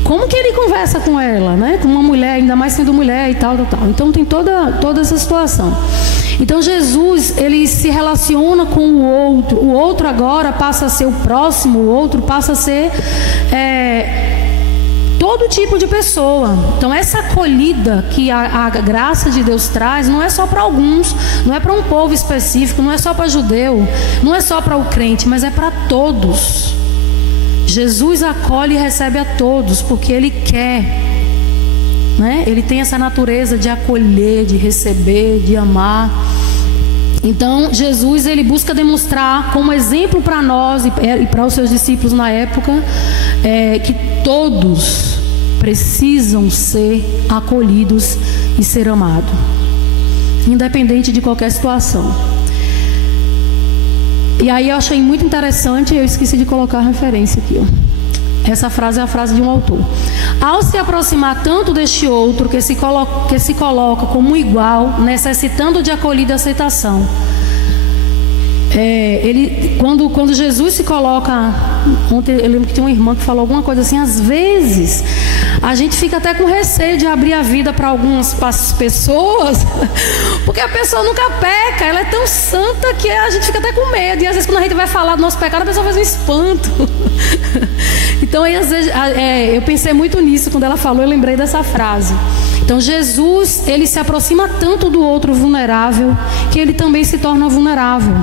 como que ele conversa com ela, né? Com uma mulher, ainda mais sendo mulher e tal. Então tem toda essa situação. Então Jesus, ele se relaciona com o outro agora passa a ser o próximo, o outro passa a ser todo tipo de pessoa. Então essa acolhida que a graça de Deus traz não é só para alguns, não é para um povo específico, não é só para judeu, não é só para o crente, mas é para todos. Jesus acolhe e recebe a todos, porque Ele quer, né? Ele tem essa natureza de acolher, de receber, de amar. Então Jesus, ele busca demonstrar como exemplo para nós e para os seus discípulos na época, que todos precisam ser acolhidos e ser amados, independente de qualquer situação. E aí eu achei muito interessante, eu esqueci de colocar a referência aqui, ó. Essa frase é a frase de um autor. Ao se aproximar tanto deste outro que se coloca como igual, necessitando de acolhida e aceitação. Quando Jesus se coloca, ontem eu lembro que tinha uma irmã que falou alguma coisa assim, às vezes a gente fica até com receio de abrir a vida para algumas pessoas, porque a pessoa nunca peca, ela é tão santa que a gente fica até com medo, e às vezes quando a gente vai falar do nosso pecado, a pessoa faz um espanto. Então aí, às vezes, eu pensei muito nisso, quando ela falou, eu lembrei dessa frase. Então Jesus, ele se aproxima tanto do outro vulnerável, que ele também se torna vulnerável.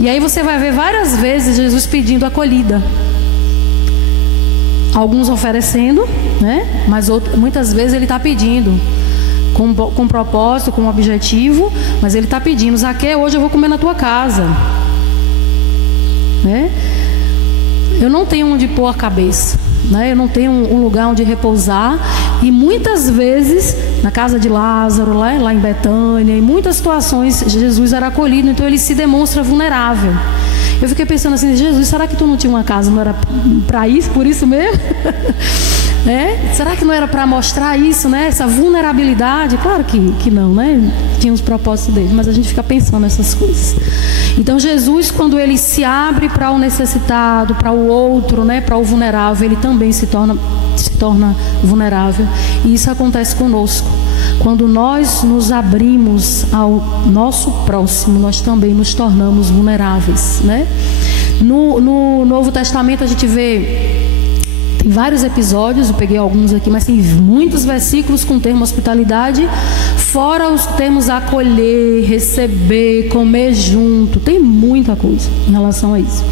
E aí você vai ver várias vezes Jesus pedindo acolhida, alguns oferecendo, né? Mas muitas vezes ele está pedindo com propósito, com objetivo, mas ele está pedindo: Zaqueu, hoje eu vou comer na tua casa, né? Eu não tenho onde pôr a cabeça, né? Eu não tenho um lugar onde repousar. E muitas vezes, na casa de Lázaro, lá em Betânia, em muitas situações, Jesus era acolhido, então ele se demonstra vulnerável. Eu fiquei pensando assim: Jesus, será que tu não tinha uma casa? Não era para isso, por isso mesmo? Será que não era para mostrar isso, né? Essa vulnerabilidade? Claro que não, né? Tinha os propósitos dele, mas a gente fica pensando nessas coisas. Então Jesus, quando ele se abre para o necessitado, para o outro, né? Para o vulnerável, ele também se torna vulnerável. E isso acontece conosco. Quando nós nos abrimos ao nosso próximo, nós também nos tornamos vulneráveis, né? No Novo Testamento a gente vê, tem vários episódios, eu peguei alguns aqui, mas tem muitos versículos com o termo hospitalidade, fora os termos acolher, receber, comer junto. Tem muita coisa em relação a isso.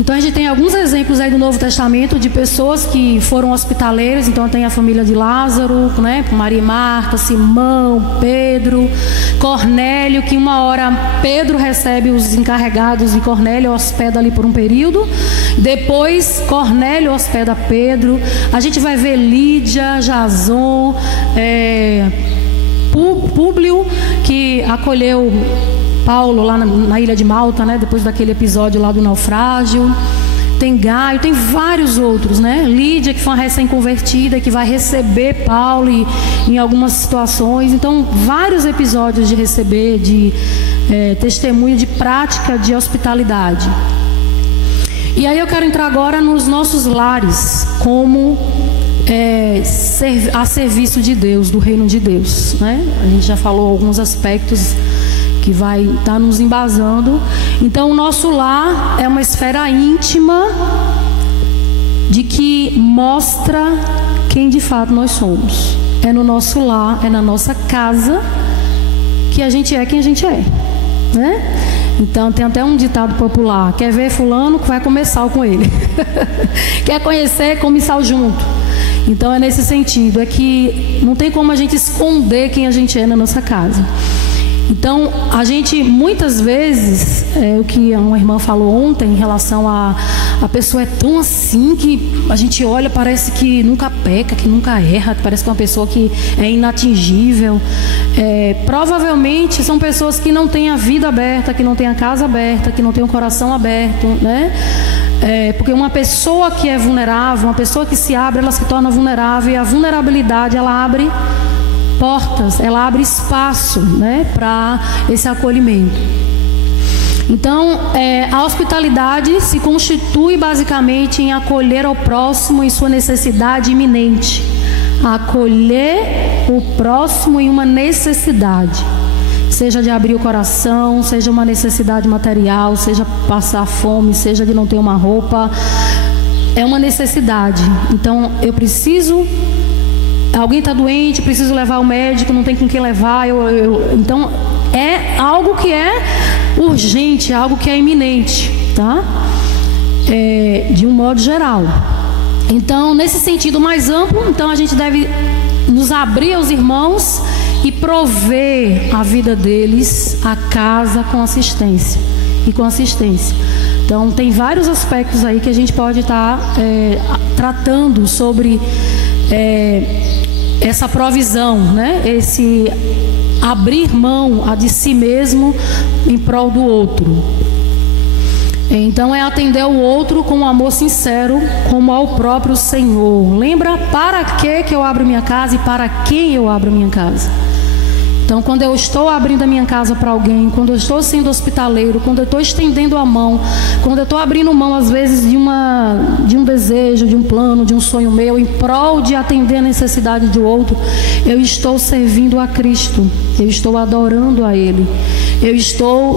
Então a gente tem alguns exemplos aí do Novo Testamento de pessoas que foram hospitaleiras. Então tem a família de Lázaro, né? Maria e Marta, Simão, Pedro, Cornélio, que uma hora Pedro recebe os encarregados e Cornélio hospeda ali por um período. Depois Cornélio hospeda Pedro. A gente vai ver Lídia, Jason, Públio, que acolheu Paulo lá na ilha de Malta, né? Depois daquele episódio lá do naufrágio. Tem Gaio, tem vários outros, né? Lídia, que foi uma recém-convertida, que vai receber Paulo em algumas situações. Então, vários episódios de receber, de testemunho, de prática de hospitalidade. E aí eu quero entrar agora nos nossos lares, como a serviço de Deus, do reino de Deus, né? A gente já falou alguns aspectos que vai estar nos embasando. Então o nosso lar é uma esfera íntima de que mostra quem de fato nós somos. É no nosso lar, é na nossa casa que a gente é quem a gente é, né? Então tem até um ditado popular: quer ver fulano, vai comer sal com ele. Quer conhecer, come sal junto. Então é nesse sentido, é que não tem como a gente esconder quem a gente é na nossa casa. Então, a gente muitas vezes, o que uma irmã falou ontem em relação a pessoa é tão assim que a gente olha, parece que nunca peca, que nunca erra, que parece que é uma pessoa que é inatingível. Provavelmente são pessoas que não têm a vida aberta, que não têm a casa aberta, que não têm o coração aberto, né? Porque uma pessoa que é vulnerável, uma pessoa que se abre, ela se torna vulnerável, e a vulnerabilidade, ela abre portas, ela abre espaço, né, para esse acolhimento. Então, a hospitalidade se constitui basicamente em acolher ao próximo em sua necessidade iminente. Acolher o próximo em uma necessidade, seja de abrir o coração, seja uma necessidade material, seja passar fome, seja de não ter uma roupa. É uma necessidade. Então, eu preciso... Alguém está doente, preciso levar ao médico, não tem com quem levar. Então, é algo que é urgente, algo que é iminente, tá? De um modo geral. Então, nesse sentido mais amplo, então a gente deve nos abrir aos irmãos e prover a vida deles, a casa, com assistência e com assistência. Então, tem vários aspectos aí que a gente pode estar tratando sobre essa provisão, né? Esse abrir mão de si mesmo em prol do outro. Então, é atender o outro com um amor sincero, como ao próprio Senhor. Lembra para que eu abro minha casa e para quem eu abro minha casa? Então, quando eu estou abrindo a minha casa para alguém, quando eu estou sendo hospitaleiro, quando eu estou estendendo a mão, quando eu estou abrindo mão, às vezes, de um desejo, de um plano, de um sonho meu, em prol de atender a necessidade do outro, eu estou servindo a Cristo, eu estou adorando a Ele, eu estou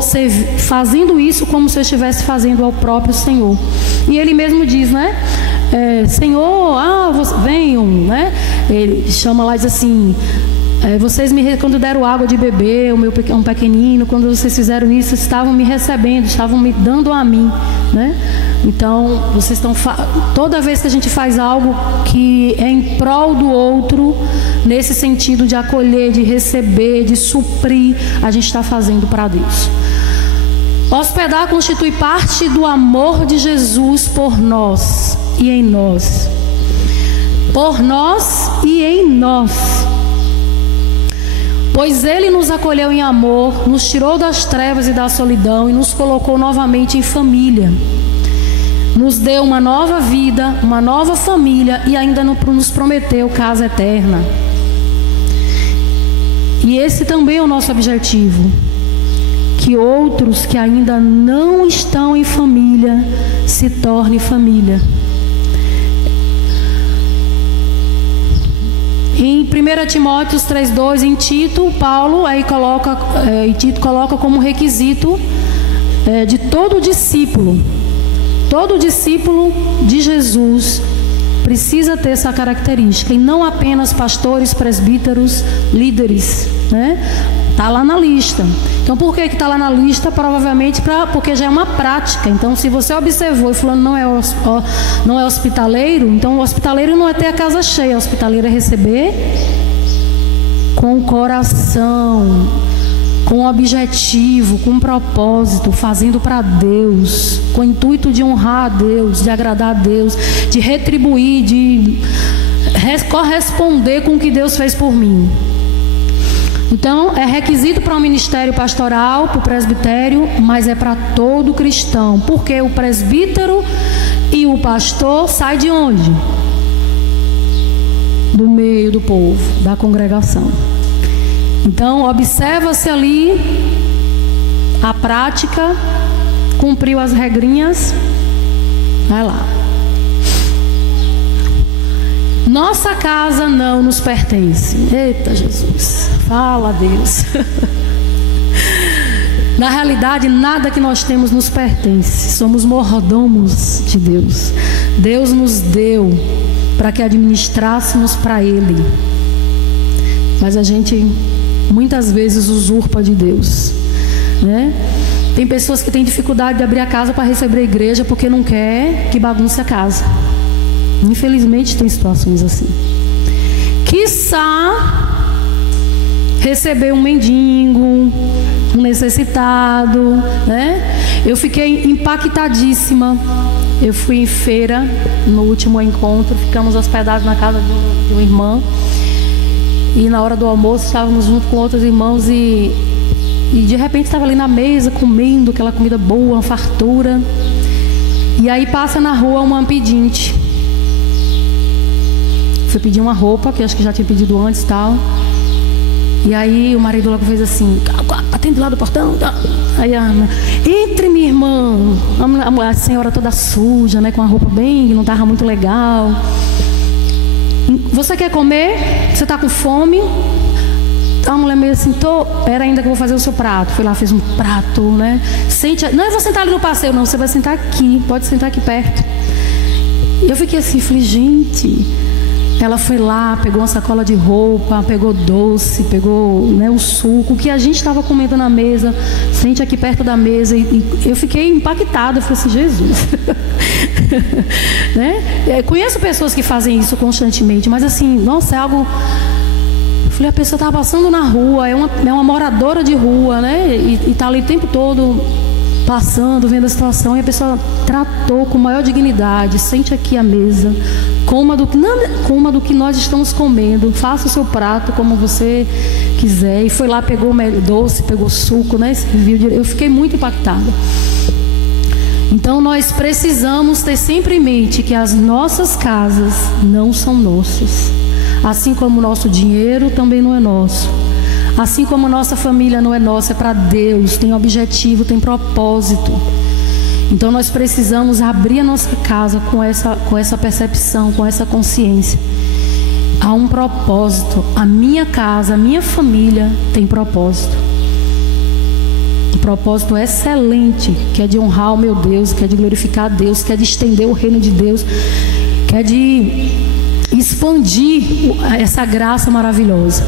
fazendo isso como se eu estivesse fazendo ao próprio Senhor. E Ele mesmo diz, né? Senhor, venham, né? Ele chama lá e diz assim... vocês quando deram água de beber, um pequenino, quando vocês fizeram isso, estavam me recebendo, estavam me dando a mim, né? Então, vocês estão toda vez que a gente faz algo que é em prol do outro, nesse sentido de acolher, de receber, de suprir, a gente está fazendo para Deus. Hospedar constitui parte do amor de Jesus por nós e em nós. Por nós e em nós. Pois Ele nos acolheu em amor, nos tirou das trevas e da solidão e nos colocou novamente em família. Nos deu uma nova vida, uma nova família e ainda nos prometeu casa eterna. E esse também é o nosso objetivo. Que outros que ainda não estão em família se tornem família. Em 1 Timóteo 3,2, em Tito, Paulo aí Tito coloca como requisito de todo discípulo de Jesus precisa ter essa característica, e não apenas pastores, presbíteros, líderes, né? Está lá na lista. Então, por que está lá na lista? Provavelmente porque já é uma prática. Então, se você observou e fulano não é hospitaleiro, então o hospitaleiro não é ter a casa cheia, o hospitaleiro é receber com o coração, com um objetivo, com um propósito, fazendo para Deus, com o intuito de honrar a Deus, de agradar a Deus, de retribuir, de corresponder com o que Deus fez por mim. Então, é requisito para o ministério pastoral, para o presbitério, mas é para todo cristão, porque o presbítero e o pastor saem de onde? Do meio do povo, da congregação. Então, observa-se ali a prática, cumpriu as regrinhas, vai lá. Nossa casa não nos pertence. Eita Jesus, fala Deus. Na realidade, nada que nós temos nos pertence. Somos mordomos de Deus. Deus nos deu para que administrássemos para Ele. Mas a gente muitas vezes usurpa de Deus, né? Tem pessoas que têm dificuldade de abrir a casa para receber a igreja porque não quer que bagunce a casa. Infelizmente tem situações assim. Quiçá receber um mendigo, um necessitado, né? Eu fiquei impactadíssima. Eu fui em feira no último encontro, ficamos hospedados na casa de uma irmã. E na hora do almoço estávamos junto com outros irmãos e de repente estava ali na mesa comendo aquela comida boa, uma fartura. E aí passa na rua uma pedinte. Foi pedir uma roupa, que acho que já tinha pedido antes e tal. E aí o marido logo fez assim, atende lá do portão. Aí a Ana, entre, minha irmã. A senhora toda suja, né, com a roupa bem, não estava muito legal. Você quer comer? Você está com fome? A mulher meio assim, pera ainda que eu vou fazer o seu prato. Fui lá, fiz um prato, né? Sente, não, eu vou sentar ali no passeio, não, você vai sentar aqui, pode sentar aqui perto. E eu fiquei assim, falei, gente. Ela foi lá, pegou uma sacola de roupa, pegou doce, pegou, né, o suco, o que a gente estava comendo na mesa, sente aqui perto da mesa. E eu fiquei impactada, eu falei assim, Jesus. Né? Conheço pessoas que fazem isso constantemente, mas assim, nossa, é algo... Eu falei, a pessoa estava passando na rua, é uma moradora de rua, né? E está ali o tempo todo passando, vendo a situação, e a pessoa tratou com maior dignidade, sente aqui a mesa, coma do que nós estamos comendo, faça o seu prato como você quiser. E foi lá, pegou o doce, pegou suco, né? Eu fiquei muito impactada. Então nós precisamos ter sempre em mente que as nossas casas não são nossas, assim como o nosso dinheiro também não é nosso. Assim como nossa família não é nossa, é para Deus, tem objetivo, tem propósito. Então nós precisamos abrir a nossa casa com essa percepção, com essa consciência. Há um propósito. A minha casa, a minha família tem propósito. Um propósito excelente, que é de honrar o meu Deus, que é de glorificar a Deus, que é de estender o reino de Deus, que é de expandir essa graça maravilhosa.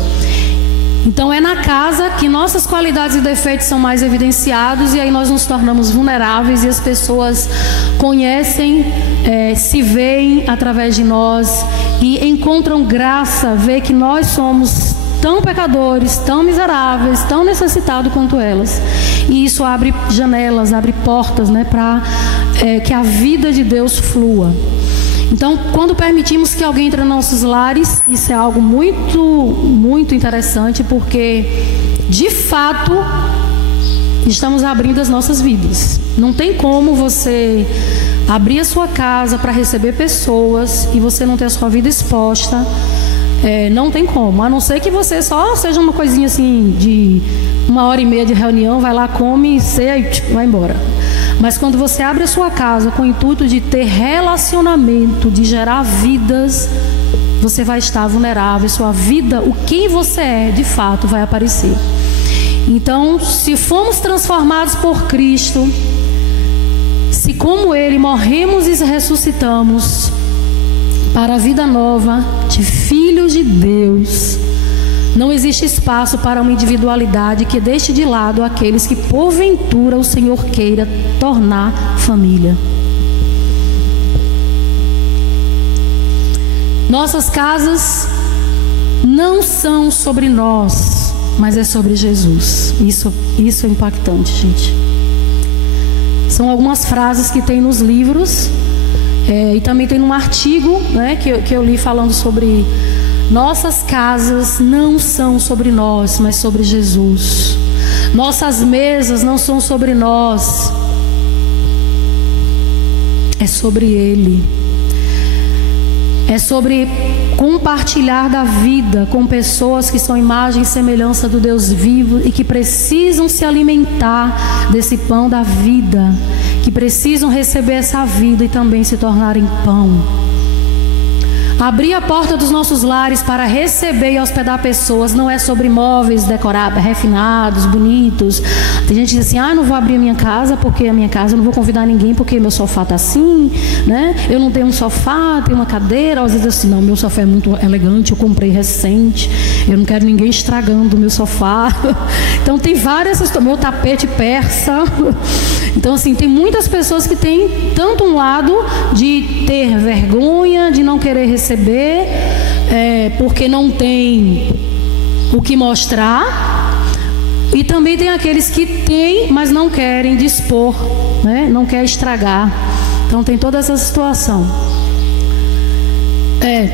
Então é na casa que nossas qualidades e defeitos são mais evidenciados, e aí nós nos tornamos vulneráveis e as pessoas conhecem, se veem através de nós e encontram graça, vê que nós somos tão pecadores, tão miseráveis, tão necessitados quanto elas. E isso abre janelas, abre portas, né, para que a vida de Deus flua. Então, quando permitimos que alguém entre nos nossos lares, isso é algo muito, muito interessante, porque, de fato, estamos abrindo as nossas vidas. Não tem como você abrir a sua casa para receber pessoas e você não ter a sua vida exposta. Não tem como, a não ser que você só seja uma coisinha assim, de 1h30 de reunião, vai lá, come, ceia e vai embora. Mas quando você abre a sua casa com o intuito de ter relacionamento, de gerar vidas, você vai estar vulnerável. Sua vida, o quem você é, de fato, vai aparecer. Então, se fomos transformados por Cristo, se como Ele morremos e ressuscitamos para a vida nova de filhos de Deus, não existe espaço para uma individualidade que deixe de lado aqueles que porventura o Senhor queira tornar família. Nossas casas não são sobre nós, mas é sobre Jesus. Isso é impactante, gente. São algumas frases que tem nos livros, e também tem um artigo, né, que eu li falando sobre... Nossas casas não são sobre nós, mas sobre Jesus. Nossas mesas não são sobre nós, é sobre Ele. É sobre compartilhar da vida com pessoas que são imagem e semelhança do Deus vivo e que precisam se alimentar desse pão da vida, que precisam receber essa vida e também se tornarem pão. Abrir a porta dos nossos lares para receber e hospedar pessoas não é sobre móveis decorados, refinados, bonitos. Tem gente que diz assim, não vou abrir a minha casa porque a minha casa, eu não vou convidar ninguém porque meu sofá está assim, né? Eu não tenho um sofá, tenho uma cadeira. Às vezes assim, não, meu sofá é muito elegante, eu comprei recente, eu não quero ninguém estragando o meu sofá. Então tem várias, meu tapete persa. Então assim, tem muitas pessoas que têm tanto um lado de ter vergonha, de não querer receber, porque não tem o que mostrar, e também tem aqueles que têm, mas não querem dispor, né? Não quer estragar. Então tem toda essa situação.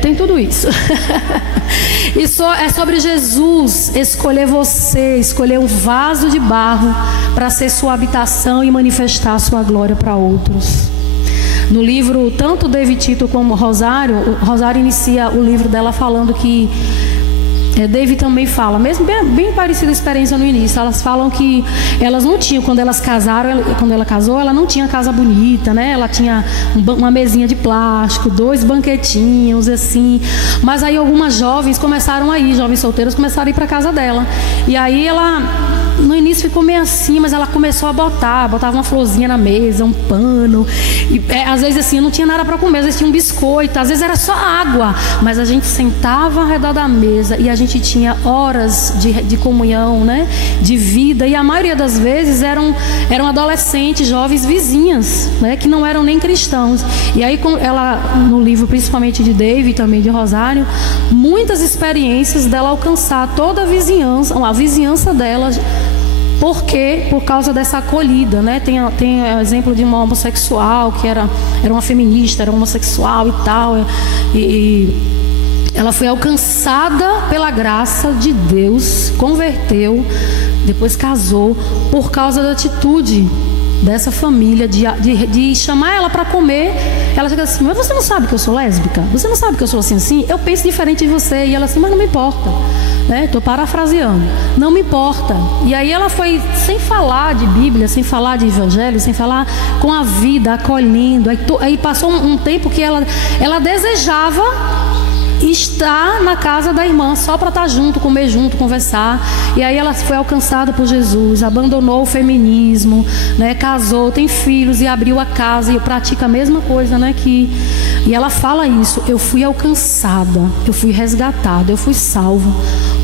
Tem tudo isso. Isso é sobre Jesus escolher você, escolher um vaso de barro para ser sua habitação e manifestar a sua glória para outros. No livro, tanto David Tito como Rosário inicia o livro dela falando que David também fala, mesmo bem parecida a experiência no início. Elas falam que elas não tinham, quando elas casaram, quando ela casou, ela não tinha casa bonita, né? Ela tinha uma mesinha de plástico, 2 banquetinhos, assim. Mas aí algumas jovens começaram a ir, jovens solteiras começaram a ir para casa dela. E aí ela, no início ficou meio assim, mas ela começou a botava uma florzinha na mesa, um pano. E, às vezes assim, não tinha nada para comer, às vezes tinha um biscoito, às vezes era só água. Mas a gente sentava ao redor da mesa e a gente tinha horas de comunhão, né? De vida. E a maioria das vezes eram adolescentes, jovens vizinhas, né? Que não eram nem cristãos. E aí ela, no livro principalmente de David, também de Rosário, muitas experiências dela alcançar toda a vizinhança dela. Por quê? Por causa dessa acolhida, né? Tem exemplo de uma homossexual que era uma feminista, era homossexual e tal, e ela foi alcançada pela graça de Deus, converteu, depois casou, por causa da atitude dessa família de chamar ela para comer. Ela chega assim: mas você não sabe que eu sou lésbica? Você não sabe que eu sou assim? Eu penso diferente de você. E ela assim: mas não me importa, né? Estou parafraseando, não me importa. E aí ela foi, sem falar de Bíblia, sem falar de Evangelho, sem falar, com a vida, acolhendo. Aí passou um tempo que ela desejava estar na casa da irmã, só para estar junto, comer junto, conversar. E aí ela foi alcançada por Jesus, abandonou o feminismo, né? Casou, tem filhos e abriu a casa e pratica a mesma coisa, né? E ela fala isso: eu fui alcançada, eu fui resgatada, eu fui salva,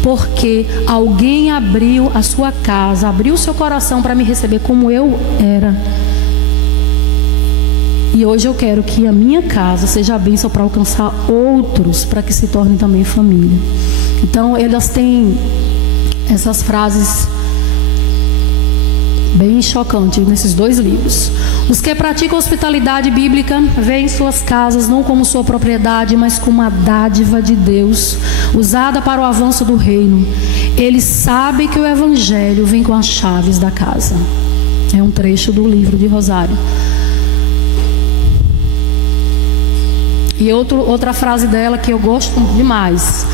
porque alguém abriu a sua casa, abriu o seu coração para me receber como eu era. E hoje eu quero que a minha casa seja a bênção para alcançar outros, para que se tornem também família. Então elas têm essas frases bem chocantes nesses 2 livros. Os que praticam hospitalidade bíblica veem suas casas não como sua propriedade, mas como a dádiva de Deus, usada para o avanço do reino. Eles sabem que o Evangelho vem com as chaves da casa. É um trecho do livro de Rosário. E outra frase dela que eu gosto demais: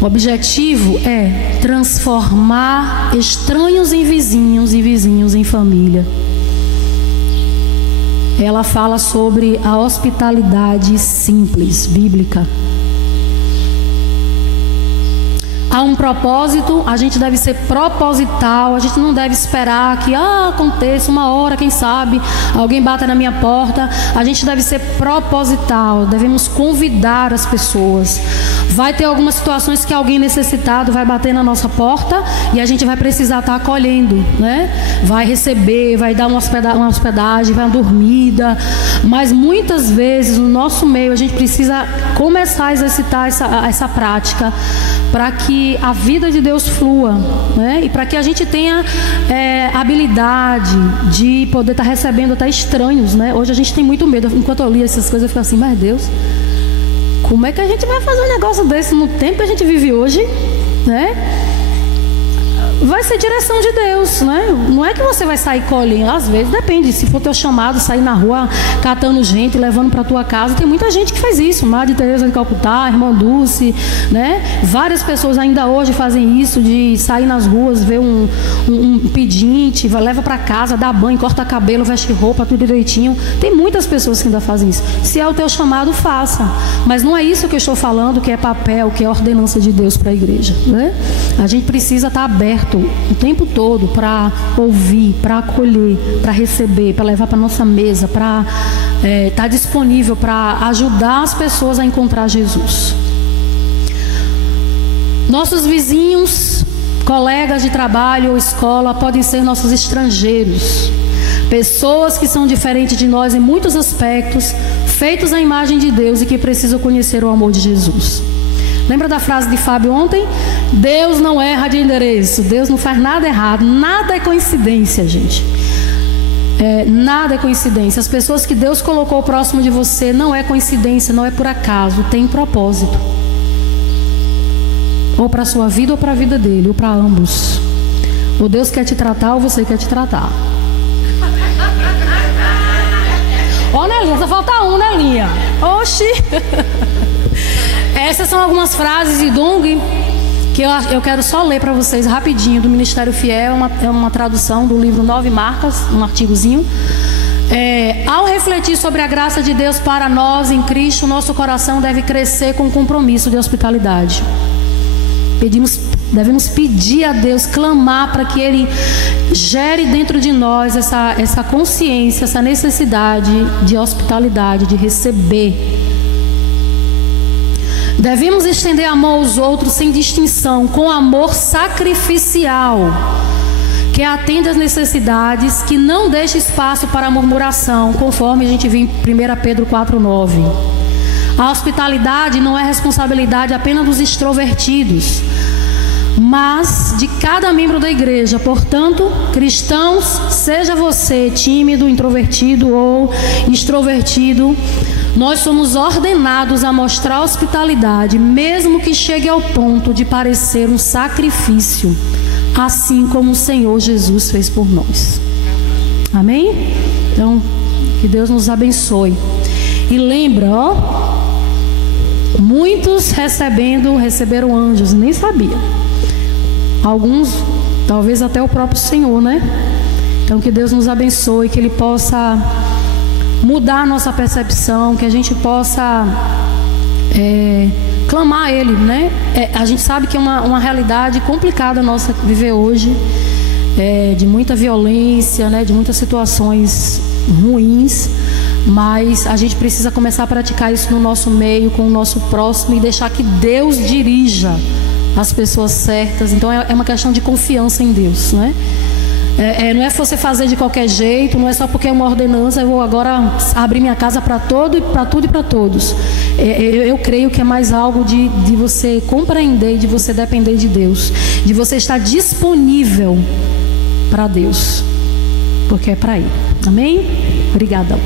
o objetivo é transformar estranhos em vizinhos e vizinhos em família. Ela fala sobre a hospitalidade simples, bíblica. Há um propósito, a gente deve ser proposital, a gente não deve esperar que aconteça uma hora, quem sabe, alguém bata na minha porta. A gente deve ser proposital, devemos convidar as pessoas. Vai ter algumas situações que alguém necessitado vai bater na nossa porta e a gente vai precisar estar acolhendo, né? Vai receber, vai dar uma hospedagem, vai uma dormida. Mas muitas vezes no nosso meio a gente precisa começar a exercitar essa prática, para que a vida de Deus flua, né? E para que a gente tenha habilidade de poder estar recebendo até estranhos, né? Hoje a gente tem muito medo. Enquanto eu li essas coisas eu fico assim: mas Deus, como é que a gente vai fazer um negócio desse no tempo que a gente vive hoje, né? Vai ser direção de Deus, né? Não é que você vai sair colhendo. Às vezes depende, se for teu chamado, sair na rua catando gente, levando para tua casa. Tem muita gente que faz isso. Madre Teresa de Calcutá, Irmã Dulce, né? Várias pessoas ainda hoje fazem isso, de sair nas ruas, ver um pedinte, leva para casa, dá banho, corta cabelo, veste roupa, tudo direitinho. Tem muitas pessoas que ainda fazem isso. Se é o teu chamado, faça. Mas não é isso que eu estou falando, que é papel, que é ordenança de Deus para a igreja, né? A gente precisa estar aberto o tempo todo para ouvir, para acolher, para receber, para levar para nossa mesa, para estar disponível para ajudar as pessoas a encontrar Jesus. Nossos vizinhos, colegas de trabalho ou escola podem ser nossos estrangeiros, pessoas que são diferentes de nós em muitos aspectos, feitos à imagem de Deus e que precisam conhecer o amor de Jesus. Lembra da frase de Fábio ontem? Deus não erra de endereço. Deus não faz nada errado. Nada é coincidência, gente. Nada é coincidência. As pessoas que Deus colocou próximo de você não é coincidência, não é por acaso. Tem propósito. Ou para a sua vida ou para a vida dele, ou para ambos. Ou Deus quer te tratar ou você quer te tratar. Ó, Nelinha, só falta um, Nelinha. Oxi. Essas são algumas frases de Dung que eu quero só ler para vocês rapidinho, do Ministério Fiel, é uma tradução do livro 9 Marcas, um artigozinho. Ao refletir sobre a graça de Deus para nós em Cristo, nosso coração deve crescer com o compromisso de hospitalidade. Devemos pedir a Deus, clamar para que Ele gere dentro de nós essa consciência, essa necessidade de hospitalidade, de receber. Devemos estender a mão aos outros sem distinção, com amor sacrificial, que atende às necessidades, que não deixa espaço para murmuração, conforme a gente viu em 1 Pedro 4,9. A hospitalidade não é responsabilidade apenas dos extrovertidos, mas de cada membro da igreja. Portanto, cristãos, seja você tímido, introvertido ou extrovertido, nós somos ordenados a mostrar hospitalidade, mesmo que chegue ao ponto de parecer um sacrifício, assim como o Senhor Jesus fez por nós. Amém? Então, que Deus nos abençoe. E lembra, muitos receberam anjos, nem sabia. Alguns, talvez até o próprio Senhor, né? Então, que Deus nos abençoe, que Ele possa mudar a nossa percepção, que a gente possa clamar a Ele, né? A gente sabe que é uma realidade complicada nossa viver hoje, de muita violência, né? De muitas situações ruins, mas a gente precisa começar a praticar isso no nosso meio, com o nosso próximo, e deixar que Deus dirija as pessoas certas. Então é uma questão de confiança em Deus, né? Não é você fazer de qualquer jeito, não é só porque é uma ordenança, eu vou agora abrir minha casa para tudo e para todos. Eu creio que é mais algo de você compreender e de você depender de Deus, de você estar disponível para Deus, porque é para Ele. Amém? Obrigada.